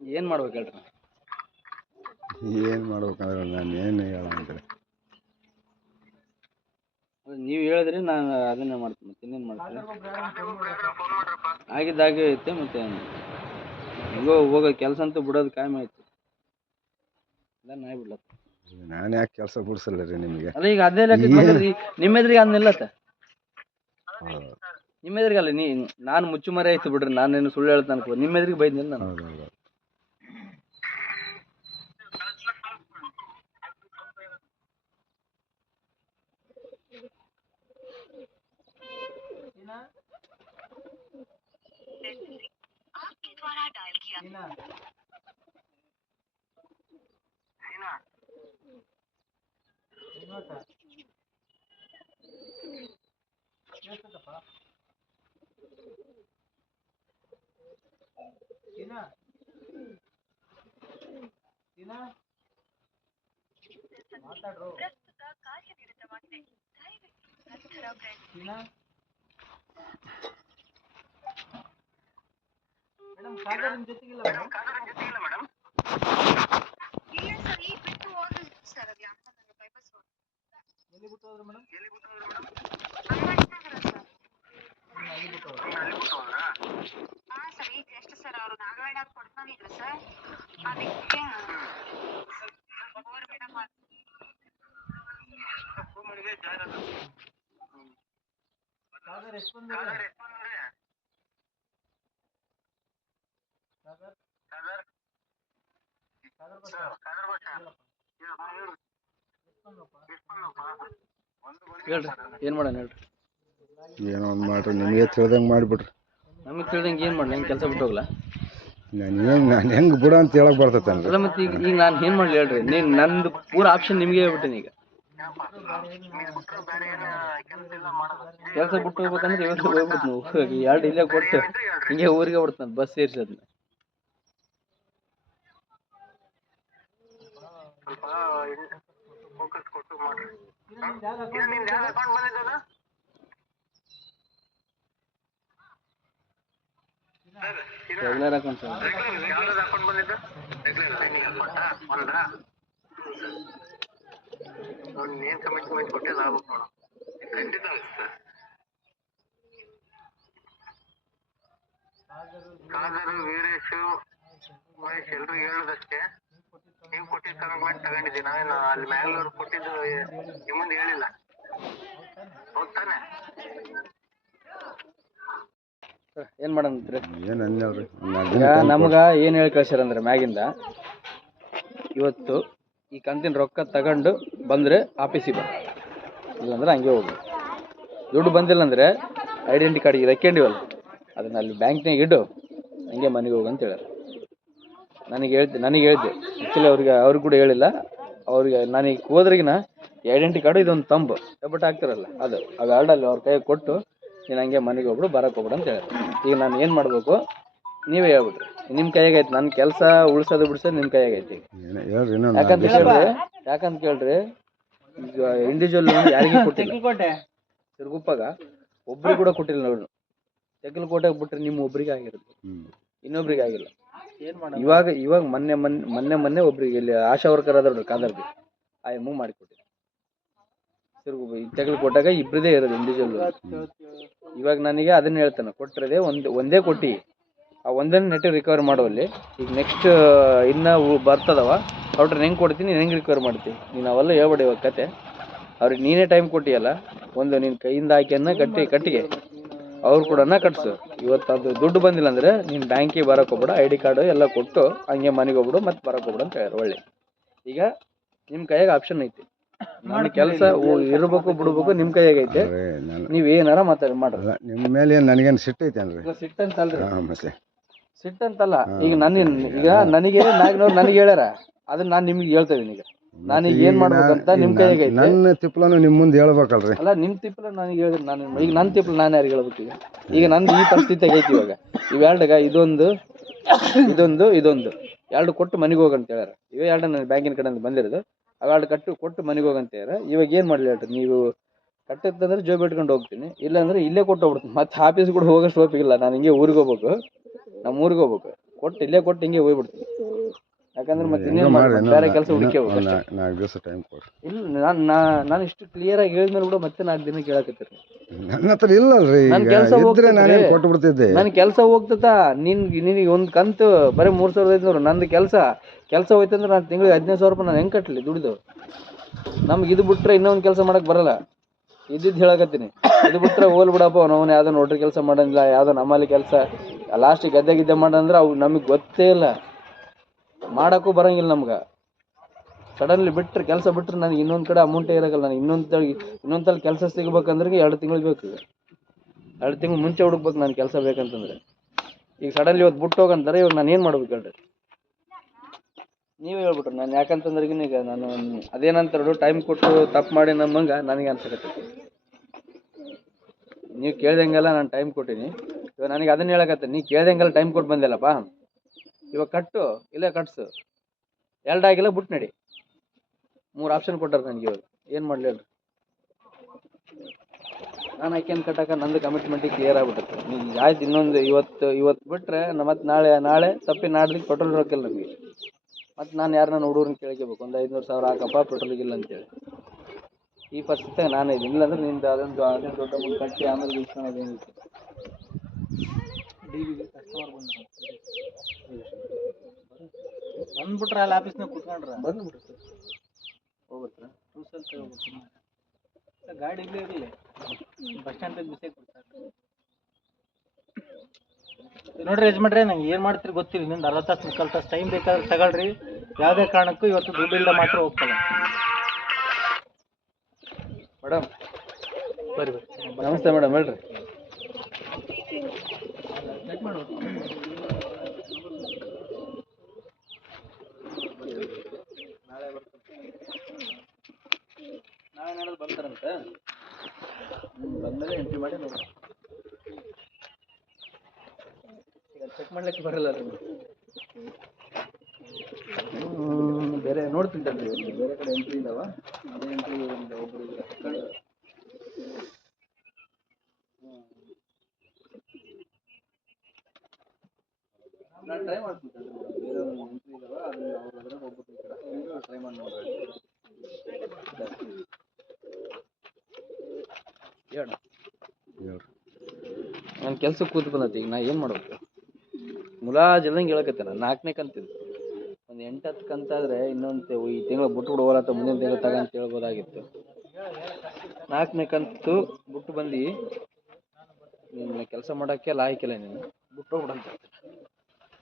ಏನು ಮಾಡ್ಬೇಕು ಹೇಳ್ರಿ? ಏನು ಮಾಡ್ಬೇಕಂದ್ರೆ ನಾನು ಏನು ಹೇಳಂದ್ರೆ ನೀವು ಹೇಳಿದ್ರಿ, ನಾನು ಅದನ್ನೇ ಮಾಡ್ತೀನಿ. ಮತ್ತೆ ಇನ್ನೇನು ಮಾಡ್ತೀನಿ? ಆಗಿದ್ದಾಗೆ ಐತೆ. ಮತ್ತೆ ಹೋಗೋ ಕೆಲಸ ಅಂತೂ ಬಿಡೋದು ಕಾಯಂ ಆಯ್ತು. ಇಲ್ಲ ಬಿಡ್ಲತ್ತ. ನಾನು ಯಾಕೆ ಕೆಲಸ ಬಿಡಿಸಲ್ಲ ರೀ ನಿಮಗೆ? ಅಲ್ಲ, ಈಗ ಅದೇ ಲೆಕ್ಕ ಬಂದ್ರಿ ನಿಮ್ಮ ಎದುರಿಗೆ ಅದು ನಿಲ್ಲತ್ತ. ನಿಮ್ಮ ಎದುರಿಗೆ ಅಲ್ಲ, ನಾನು ಮುಚ್ಚುಮರೆ ಆಯ್ತು ಬಿಡ್ರಿ. ನಾನೇನು ಸುಳ್ಳು ಹೇಳ್ತಾನೆ ಅನ್ಕೋ, ನಿಮ್ಮ ಎದುರಿಗೆ ಬೈದ್ನಿಲ್ಲ ನಾನು. ಹೌದೌದು. ಮಾತಾಡ್ರು. ಮೇಡಮ್ ಸಾಗರ್ ನಿಮ್ಮ ಜೊತೆಗಿಲ್ಲ ಮೇಡಮ್? ಎಲ್ಲಿ ಬಿಟ್ಟು ಹೋದ್ರು ಮೇಡಮ್? ಸಾಗರ್ ಎಷ್ಟು ಬಂದ್ರೆ? ಹೇಳ್ರಿ, ಏನು ಮಾಡೋಣ ಹೇಳ್ರಿ? ಏನೋ ಒಂದು ಮಾಡ್ರಿ, ನಿಮಗೆ ತಿಳಿದಂಗೆ ಮಾಡಿಬಿಡ್ರಿ. ನಮಗೆ ತಿಳಿದಂಗೆ ಏನು ಮಾಡಲಿ? ಹೆಂಗೆ ಕೆಲಸ ಬಿಟ್ಟು ಹೋಗ್ಲಾ? ನಾನು ಹೆಂಗೆ ಬಿಡ ಅಂತ ಹೇಳಕ್ ಬರ್ತೈತೇನ್ರಿ? ಅಲ್ಲ, ಮತ್ತೆ ಈಗ ನಾನು ಏನು ಮಾಡಲಿ ಹೇಳ್ರಿ? ನಂದು ಪೂರ ಆಪ್ಷನ್ ನಿಮಗೆ ಹೇಳ್ಬಿಟ್ಟೇನೆ. ಈಗ ಕೆಲಸ ಬಿಟ್ಟು ಹೋಗ್ಬೇಕಂದ್ರೆ ಇವತ್ತು ಹೋಗ್ಬಿಟ್ಟು ನೀವು 2 ಇಲ್ಲೇ ಕೊಟ್ಟು ಹಿಂಗೆ ಊರಿಗೆ ಬಿಡ್ತಾನೆ ಬಸ್ ಸೇರಿಸೋದನ್ನ. Regular account sir. ಖಂಡಿತ ಆಗುತ್ತೆ ಕಾದರು ವೀರೇಶು ಮಹೇಶ್ ಎಲ್ರು ಹೇಳೋದಷ್ಟೇ ನೀವು ಕೊಟ್ಟಿದ್ದ ಕಮಿಟ್ಮೆಂಟ್ ತಗೊಂಡಿದ್ದೀನಿ ನಾವೇನು ಅಲ್ಲಿ ಮ್ಯಾಗ್ಳೂರ್ ಕೊಟ್ಟಿದ್ದು ನಿಮ್ಮ ಮುಂದೆ ಹೇಳಿಲ್ಲ ಹೌದ್ ತಾನೆ ಏನ್ ಮಾಡಂತ್ರಿ ಏನು ಅಂದ್ರಿ ಈಗ ನಮ್ಗ ಏನ್ ಹೇಳಿ ಕಳ್ಸ್ಯಾರ ಅಂದ್ರೆ ಮ್ಯಾಗಿಂದ ಇವತ್ತು ಈ ಕಂತಿನ ರೊಕ್ಕ ತಗೊಂಡು ಬಂದ್ರೆ ಆಫೀಸಿಗೆ ಬಾ ಇಲ್ಲಾಂದ್ರೆ ಹಂಗೆ ಹೋಗಿ ದುಡ್ಡು ಬಂದಿಲ್ಲ ಅಂದ್ರೆ ಐಡೆಂಟಿ ಕಾರ್ಡ್ ಇರಕ್ಕೊಂಡಿವಲ್ಲ ಅದನ್ನ ಅಲ್ಲಿ ಬ್ಯಾಂಕ್ನಾಗ ಇಡು ಹಂಗೆ ಮನೆಗೆ ಹೋಗು ಅಂತ ಹೇಳ್ಯಾರ. ನನಗೆ ಹೇಳ್ದೆ ಆ್ಯಕ್ಚುಲಿ ಅವ್ರಿಗೆ ಕೂಡ ಹೇಳಿಲ್ಲ. ಅವ್ರಿಗೆ ನನಗೆ ಹೋದ್ರಿಗಿನ ಐಡೆಂಟಿ ಕಾರ್ಡು ಇದೊಂದು ತಂಬು ಹೆಬ್ಬಟ್ಟು ಹಾಕ್ತಿರಲ್ಲ ಅದು ಎರಡಲ್ಲಿ ಅವ್ರ ಕೈಗೆ ಕೊಟ್ಟು ನೀನು ಹಂಗೆ ಮನೆಗೆ ಹೋಗ್ಬಿಡು ಬರಕ್ಕೆ ಹೋಗ್ಬಿಡು ಅಂತ ಹೇಳ್ಯಾರ. ಈಗ ನಾನು ಏನು ಮಾಡಬೇಕು ನೀವೇ ಹೇಳ್ಬಿಟ್ರಿ. ನಿಮ್ಮ ಕೈಯಾಗೈತೆ, ನನ್ನ ಕೆಲಸ ಉಳಿಸೋದು ಬಿಡಿಸೋದು ನಿಮ್ಮ ಕೈಯಾಗೈತಿ. ಯಾಕಂತ ಕೇಳ್ರಿ ಈಗ ಇಂಡಿವಿಜುವಲ್ ಯಾರಿಗೂ ಕೊಟ್ಟಿಲ್ಲ. ಸಿರುಗುಪ್ಪಾಗ ಒಬ್ರಿಗೆ ಕೂಡ ಕೊಟ್ಟಿಲ್ಲ ನೋಡಿ. ತೆಕ್ಕಲಕೋಟೆಗೆ ಬಿಟ್ರೆ ನಿಮ್ಮ ಒಬ್ರಿಗೆ ಆಗಿರುತ್ತೆ, ಇನ್ನೊಬ್ರಿಗೆ ಆಗಿಲ್ಲ. ಇವಾಗ ಮೊನ್ನೆ ಒಬ್ರಿಗೆ ಇಲ್ಲಿ ಆಶಾ ವರ್ಕರ್ ಅದ್ರ ಕಾದರ್ಬಿ ಆ ಮೂವ್ ಮಾಡಿಕೊಟ್ಟಿಲ್ಲ. ತೆಕ್ಕಲಕೋಟೆಗೆ ಇಬ್ಬರದೇ ಇರೋದು ಇಂಡಿವಿಜುವಲ್. ಇವಾಗ ನನಗೆ ಅದನ್ನ ಹೇಳ್ತಾನೆ ಕೊಟ್ಟಿರೋದೇ ಒಂದೇ ಕೊಟ್ಟು ಆ ಒಂದನ್ನು ನೆಟ್ ರಿಕವರ್ ಮಾಡುವಲ್ಲಿ ಈಗ ನೆಕ್ಸ್ಟ್ ಇನ್ನು ಬರ್ತದವ ಅವ್ರ ಹೆಂಗೆ ಕೊಡ್ತೀನಿ ಹೆಂಗೆ ರಿಕವರ್ ಮಾಡ್ತೀನಿ ನೀನು ಅವೆಲ್ಲ ಹೇಳ್ಬೇಡಿ. ಇವಾಗ ಕತೆ ಅವ್ರಿಗೆ ನೀನೇ ಟೈಮ್ ಕೊಟ್ಟಿಯಲ್ಲ, ಒಂದು ನಿನ್ನ ಕೈಯಿಂದ ಹಾಕಿಯನ್ನ ಕಟ್ಟಿಗೆ ಅವ್ರು ಕೂಡ ಕಟ್ಸು. ಇವತ್ತು ಅದು ದುಡ್ಡು ಬಂದಿಲ್ಲ ಅಂದರೆ ನೀನು ಬ್ಯಾಂಕಿಗೆ ಬರೋಕೆ ಹೋಗ್ಬಿಡ, ID ಕಾರ್ಡು ಎಲ್ಲ ಕೊಟ್ಟು ಹಂಗೆ ಮನೆಗೆ ಹೋಗ್ಬಿಡು ಮತ್ತೆ ಬರೋಕೆ ಹೋಗ್ಬಿಡು ಅಂತ ಹೇಳ್ಯಾರ. ಒಳ್ಳೆ ಈಗ ನಿಮ್ಮ ಕೈಯಾಗ ಆಪ್ಷನ್ ಐತಿ. ನನ್ನ ಕೆಲಸ ಇರಬೇಕು ಬಿಡ್ಬೇಕು ನಿಮ್ಮ ಕೈಯಾಗ ಐತೆ. ನೀವು ಏನಾರ ಮಾಡ್ರಿ. ನಿಮ್ಮ ಮೇಲೆ ನನಗೇನು ಸಿಟ್ಟೈತೆ ಅನ್ರಿ? ಸಿಟ್ಟಂತಲ್ರಿ, ಮತ್ತೆ ಸಿಟ್ಟಂತಲ್ಲ. ಈಗ ನನಗೆ ನಾಗಿನವ್ರು ನನಗೆ ಹೇಳ್ಯಾರ, ಅದನ್ನ ನಾನು ನಿಮ್ಗೆ ಹೇಳ್ತಾ ಇದೀನಿ. ಈಗ ನಾನೀಗ ಏನ್ ಮಾಡ್ಬೇಕಂತ ನಿಮ್ ಕೈಯಾಗ ಐತಿ. ನನ್ನ ತಿಪ್ಪಲನು ನಿಮ್ಮ ಮುಂದೆ ಹೇಳ್ಬೇಕಲ್ರಿ? ಅಲ್ಲ ನಿಮ್ಮ ತಿಪ್ಪಲ ನನಗೆ ಹೇಳಿದ್ರೆ ನಾನು ಈಗ ನನ್ನ ತಿಪ್ಪಲ ನಾನು ಯಾರಿಗೆ ಹೇಳ್ಬೇಕು? ಈಗ ನಂದು ಈ ಪರಿಸ್ಥಿತಿಯಾಗ ಐತಿ. ಇವಾಗ ಇವೆರಡಾಗ ಇದೊಂದು ಎರಡು ಕೊಟ್ಟು ಮನೆಗೆ ಹೋಗಂತ ಹೇಳ್ಯಾರ. ಇವೇ ಎರಡು ನನ್ನ ಬ್ಯಾಂಕಿನ ಕಡೆಯಿಂದ ಬಂದಿರೋದು. ಅವೆರಡು ಕೊಟ್ಟು ಮನೆಗೆ ಹೋಗಂತ ಹೇಳ್ಯಾರ. ಇವಾಗ ಏನು ಮಾಡಲಿ ಹೇಳ್ರಿ? ನೀವು ಕಟ್ಟತ್ತಂದ್ರೆ ಜೋಬ್ ಇಟ್ಕೊಂಡು ಹೋಗ್ತೀನಿ, ಇಲ್ಲಾಂದ್ರೆ ಇಲ್ಲೇ ಕೊಟ್ಟು ಹೋಗ್ಬಿಡ್ತೀನಿ. ಮತ್ತೆ ಆಫೀಸ್ ಕೂಡ ಹೋಗೋಷ್ಟು ಹೋಗಿಲ್ಲ. ನಾನು ಹಿಂಗೆ ಊರಿಗೆ ಹೋಗ್ಬೇಕು, ನಮ್ಮ ಊರಿಗೆ ಹೋಗ್ಬೇಕು. ಇಲ್ಲೇ ಕೊಟ್ಟು ಹಿಂಗೆ ಹೋಗ್ಬಿಡ್ತೀನಿ. ಯಾಕಂದ್ರೆ ಮತ್ತೆ ಇನ್ನೇನು ಮಾಡಿ ಬೇರೆ ಕೆಲಸ ಹುಡುಕ್ಯಬೇಕು. 4 ದಿವಸ ಟೈಮ್ ಕೊಡ್ರಿ. ಇಲ್ಲ ನಾನು ಇಷ್ಟು ಕ್ಲಿಯರ್ ಆಗಿ ಹೇಳಿದ್ಮೇಲೆ ಕೂಡ ಮತ್ತೆ 4 ದಿನ ಕೇಳಕತ್ತೀರಿ. ನನ್ನ ಹತ್ರ ಇಲ್ಲಲ್ರಿ. ನನ್ನ ಕೆಲಸ ಕೊಟ್ಟು ಬಿಡ್ತಿದ್ದೆ. ನನ್ನ ಕೆಲಸ ಹೋಗ್ತದ. ನಿನಗೆ ಒಂದು ಕಂತು ಬರೀ 3,500. ನಂದು ಕೆಲಸ ಹೋಯ್ತಂದ್ರೆ ನಾನು ತಿಂಗಳಿಗೆ 15,000 ರೂಪಾಯಿ ನಾನು ಹೆಂಗೆ ಕಟ್ಟಲಿ ದುಡ್ದು? ನಮ್ಗೆ ಇದು ಬಿಟ್ರೆ ಇನ್ನೊಂದು ಕೆಲಸ ಮಾಡಕ್ಕೆ ಬರಲ್ಲ. ಇದ್ದಿದ್ದು ಹೇಳಕತ್ತೀನಿ. ಇದು ಬಿಟ್ರೆ ಹೋಲ್ ಬಿಡಪ್ಪ, ನಾವು ಯಾವುದೋ ನೋಡ್ರಿ ಕೆಲಸ ಮಾಡೋಂಗಿಲ್ಲ, ಯಾವುದೋ ನಮ್ಮಲ್ಲಿ ಕೆಲಸ ಲಾಸ್ಟಿಗೆ ಗದ್ದೆ ಮಾಡಂದ್ರೆ ಅವು ನಮಗೆ ಗೊತ್ತೇ ಇಲ್ಲ, ಮಾಡೋಕ್ಕೂ ಬರೋಂಗಿಲ್ಲ ನಮ್ಗೆ. ಸಡನ್ಲಿ ಕೆಲಸ ಬಿಟ್ಟರೆ ನನಗೆ ಇನ್ನೊಂದು ಕಡೆ ಅಮೌಂಟೇ ಇರೋಲ್ಲ. ನನಗೆ ಇನ್ನೊಂದು ತಲೆ ಕೆಲಸ ಸಿಗ್ಬೇಕಂದ್ರೆ 2 ತಿಂಗಳು ಬೇಕು. 2 ತಿಂಗಳು ಮುಂಚೆ ಹುಡುಕ್ಬೇಕು ನಾನು ಕೆಲಸ ಬೇಕಂತಂದ್ರೆ. ಈಗ ಸಡನ್ಲಿ ಇವತ್ತು ಬಿಟ್ಟು ಹೋಗಂತಾರೆ. ಇವಾಗ ನಾನು ಏನು ಮಾಡ್ಬೇಕು ಹೇಳ್ರಿ? ನೀವೇ ಹೇಳ್ಬಿಟ್ರು. ನಾನು ಯಾಕಂತಂದ್ರೆ ಈಗ ನಾನು ಅದೇನಂತಾರು ಟೈಮ್ ಕೊಟ್ಟು ತಪ್ಪು ಮಾಡಿ ನಮ್ಮಂಗೆ ನನಗೆ ಅನ್ಸಕತ್ತೆ. ನೀವು ಕೇಳ್ದಂಗೆಲ್ಲ ನಾನು ಟೈಮ್ ಕೊಟ್ಟೀನಿ. ಇವಾಗ ನನಗೆ ಅದನ್ನ ಹೇಳಕತ್ತೆ, ನೀ ಕೇಳ್ದಂಗೆಲ್ಲ ಟೈಮ್ ಕೊಟ್ಟು ಬಂದಿಲ್ಲಪ್ಪ, ಇವಾಗ ಕಟ್ಟು ಇಲ್ಲೇ ಕಟ್ಸು. 2 ಆಗಿಲ್ಲ ಬಿಟ್ಟು ನಡಿ. 3 ಆಪ್ಷನ್ ಕೊಟ್ಟಾರ ನನಗೆ. ಇವಾಗ ಏನು ಮಾಡಲಿ ಹೇಳ್ರಿ? ನಾನು ಆಕೆಯನ್ನು ಕಟ್ಟಕ್ಕೆ ನಂದು ಕಮಿಟ್ಮೆಂಟಿಗೆ ಕ್ಲಿಯರ್ ಆಗ್ಬಿಟ್ಟೆ. ನೀವು ಆಯ್ತು ಇನ್ನೊಂದು ಇವತ್ತು ಬಿಟ್ಟರೆ ಮತ್ತೆ ನಾಳೆ ತಪ್ಪಿ ನಾಡ್ದಿಗೆ ಪೆಟ್ರೋಲ್ ರೊಕ್ಕಿಲ್ಲ ನಮಗೆ. ಮತ್ತು ನಾನು ಯಾರನ್ನ ಹುಡುಗರನ್ನ ಕೇಳ್ಕೋಬೇಕು, ಒಂದು 500,000 ಹಾಕಪ್ಪ ಪೆಟ್ರೋಲಿಗಿಲ್ಲ ಅಂತೇಳಿ. ಈ ಪರಿಸ್ಥಿತಿಯಾಗ ನಾನು ಇದ್ದೀನಿ. ಇಲ್ಲಾಂದ್ರೆ ನಿಂದು ಅದೊಂದು ದೊಡ್ಡ ಅಮೌಂಟ್ ಕಟ್ಟಿ ಆಮೇಲೆ ಇಸ್ಕೊಳೋದೇನಿತ್ತು. ಬಂದ್ಬಿಟ್ರೆ ಅಲ್ಲಿ ಆಫೀಸ್ನಾಗ ಕುತ್ಕೊಂಡ್ರೆ ಬಂದ್ಬಿಡ್ತು ಹೋಗುತ್ತಾ ಗಾಡಿ ಇಲ್ಲೇ ಇರಲಿ, ಬಸ್ ಸ್ಟ್ಯಾಂಡ್ ಬಿಸಿ ಕೊಡ್ತಾರೆ ನೋಡ್ರಿ. ಯಜಮಾನ್ರೆ, ನಂಗೆ ಏನು ಮಾಡ್ತೀರಿ ಗೊತ್ತಿಲ್ಲ. ನಿಂದು 40 ತಾಸು 30 ತಾಸು ಟೈಮ್ ಬೇಕಾದ್ರೆ ತಗೊಳ್ರಿ. ಯಾವುದೇ ಕಾರಣಕ್ಕೂ ಇವತ್ತು ದುಡ್ಡು ಇಲ್ಲದೆ ಮಾತ್ರ ಹೋಗ್ತಲ್ಲ. ಮೇಡಮ್ ಬರ್ರಿ. ನಮಸ್ತೆ ಮೇಡಮ್, ಹೇಳ್ರಿ. ನಾಳೆ ನಾಳೆ ಬರ್ತಾರಂತೆ. ಬಂದಮೇಲೆ ಎಂಟ್ರಿ ಮಾಡಿ ನೋಡಿ. ಈಗ ಚೆಕ್ ಮಾಡ್ಲಿಕ್ಕೆ ಬರಲ್ಲ ನಿಮಗೆ. ಬೇರೆ ನೋಡ್ತೀನಿ ಬೇರೆ ಕಡೆ ಎಂಟ್ರಿ ಇದಾವ. ಅದೇ ಎಂಟ್ರಿ ಒಬ್ಬರಿಗೆ ನಾನು ಟ್ರೈ ಮಾಡ್ತೀನಿ. ಬೇರೆ ಒಂದು ಎಂಟ್ರಿ ಇದಾವ, ಅದನ್ನ ಅವ್ರ ಹತ್ರ ಹೋಗ್ಬಿಟ್ಟು ಟ್ರೈ ಮಾಡಿ ನೋಡ್ರಿ. ಹೇಳ ಹೇಳ್ರಿ. ನಾನು ಕೆಲ್ಸಕ್ಕೆ ಕೂತು ಬಂದೈತಿ ಈಗ ನಾ ಏನು ಮಾಡ್ಬೇಕು ಮುಲಾಜಿಲ್ದಂಗೆ ಹೇಳಕತ್ತೇನೆ 4ನೇ ಕಂತಿದ್ದು ಒಂದು 8-10 ಕಂತಾದ್ರೆ ಇನ್ನೊಂದು ಈ ತಿಂಗಳು ಬಿಟ್ಟು ಬಿಡುವಲ್ಲ ಅಥವಾ ಮುಂದಿನ ತಿಂಗಳು ತಗ ಅಂತ ಹೇಳ್ಬೋದಾಗಿತ್ತು 4ನೇ ಕಂತು ಬಿಟ್ಟು ಬಂದು ನಿನ್ನ ಕೆಲಸ ಮಾಡೋಕ್ಕೆ ಲಾಯ್ಕಿಲ್ಲ ನೀನು ಬಿಟ್ಟು ಬಿಡಂತ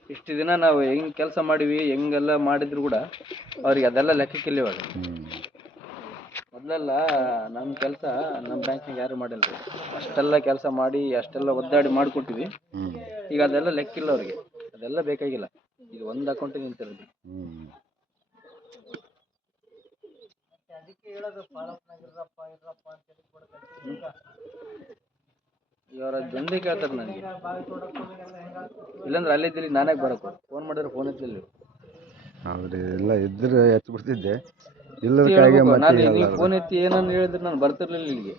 ಇಷ್ಟು ದಿನ ನಾವು ಹೆಂಗೆ ಕೆಲಸ ಮಾಡಿವಿ ಹೆಂಗೆಲ್ಲ ಮಾಡಿದ್ರು ಕೂಡ ಅವ್ರಿಗೆ ಅದೆಲ್ಲ ಲೆಕ್ಕಕ್ಕಿಲ್ಲ ಇವಾಗ ಮೊದಲೆಲ್ಲ ನಮ್ಮ ಕೆಲಸ ನಮ್ಮ ಬ್ಯಾಂಕ್ನಾಗ ಯಾರು ಮಾಡಿಲ್ಲ ರೀ ಅಷ್ಟೆಲ್ಲ ಕೆಲಸ ಮಾಡಿ ಅಷ್ಟೆಲ್ಲ ಒದ್ದಾಡಿ ಮಾಡಿಕೊಟ್ಟಿವಿ ಈಗ ಅದೆಲ್ಲ ಲೆಕ್ಕಿಲ್ಲ ಅವ್ರಿಗೆ ಅದೆಲ್ಲ ಬೇಕಾಗಿಲ್ಲ ಈಗ ಒಂದು ಅಕೌಂಟಿಗೆ ನಿಂತಿರೋದು ಅದಕ್ಕೆ ಹೇಳೋದು ಫಾಲೋಪ್ನಾಗ ಇರ್ರಪ್ಪ ಅಂತೇಳಿ ಇವರ ಜೊಂದೆ ಕೇಳ್ತಾರೆ ನನಗೆ ಇಲ್ಲಾಂದ್ರೆ ಅಲ್ಲಿದ್ದಲ್ಲಿ ನಾನೇ ಬರಕ್ಕೆ ಫೋನ್ ಮಾಡಿದ್ರೆ ಫೋನ್ ಎತ್ತಲಿಲ್ಲ ಹೌದ್ರಿ ಎಲ್ಲ ಇದ್ರೆ ಎತ್ತು ಬಿಡ್ತಿದ್ದೆ ಇಲ್ಲದ ಕಾಯಿಗೆ ನಾನು ಮತ್ತೆ ನೀವು ಎಲ್ಲ ಫೋನ್ ಎತ್ತಿ ಏನನ್ನು ಹೇಳಿದ್ರೆ ನಾನು ಬರ್ತಿರ್ಲಿಲ್ಲ ಇಲ್ಲಿಗೆ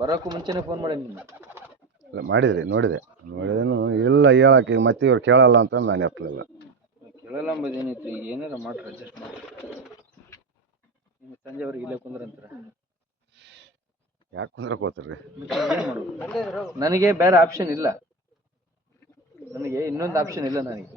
ಬರೋಕ್ಕೂ ಮುಂಚೆನೇ ಫೋನ್ ಮಾಡಿ ನಿಮ್ಗೆ ಮಾಡಿದ್ರಿ ನೋಡಿದೇನು ಇಲ್ಲ ಹೇಳಕ್ಕೆ ಮತ್ತೆ ಇವ್ರು ಕೇಳಲ್ಲ ಅಂತ ನಾನು ಎತ್ತಲಿಲ್ಲ. ಕೇಳಲ್ಲ ಅಂಬೋದು ಏನೈತಿ ಈಗ ಏನಾರ ಮಾಡ್ರಿ ಅಡ್ಜಸ್ಟ್ ಮಾಡಿ ಸಂಜೆವರೆಗೆ ಇಲ್ಲೇ ಕುಂದ್ರಂತಾರೆ ಯಾಕೆ ಕುಂದ್ರಕ್ಕೆ ಹೋಗ್ತೀರಿ? ಏನು ಮಾಡೋದು ನನಗೆ ಬೇರೆ ಆಪ್ಷನ್ ಇಲ್ಲ ನನಗೆ ಇನ್ನೊಂದು ಆಪ್ಷನ್ ಇಲ್ಲ ನನಗೆ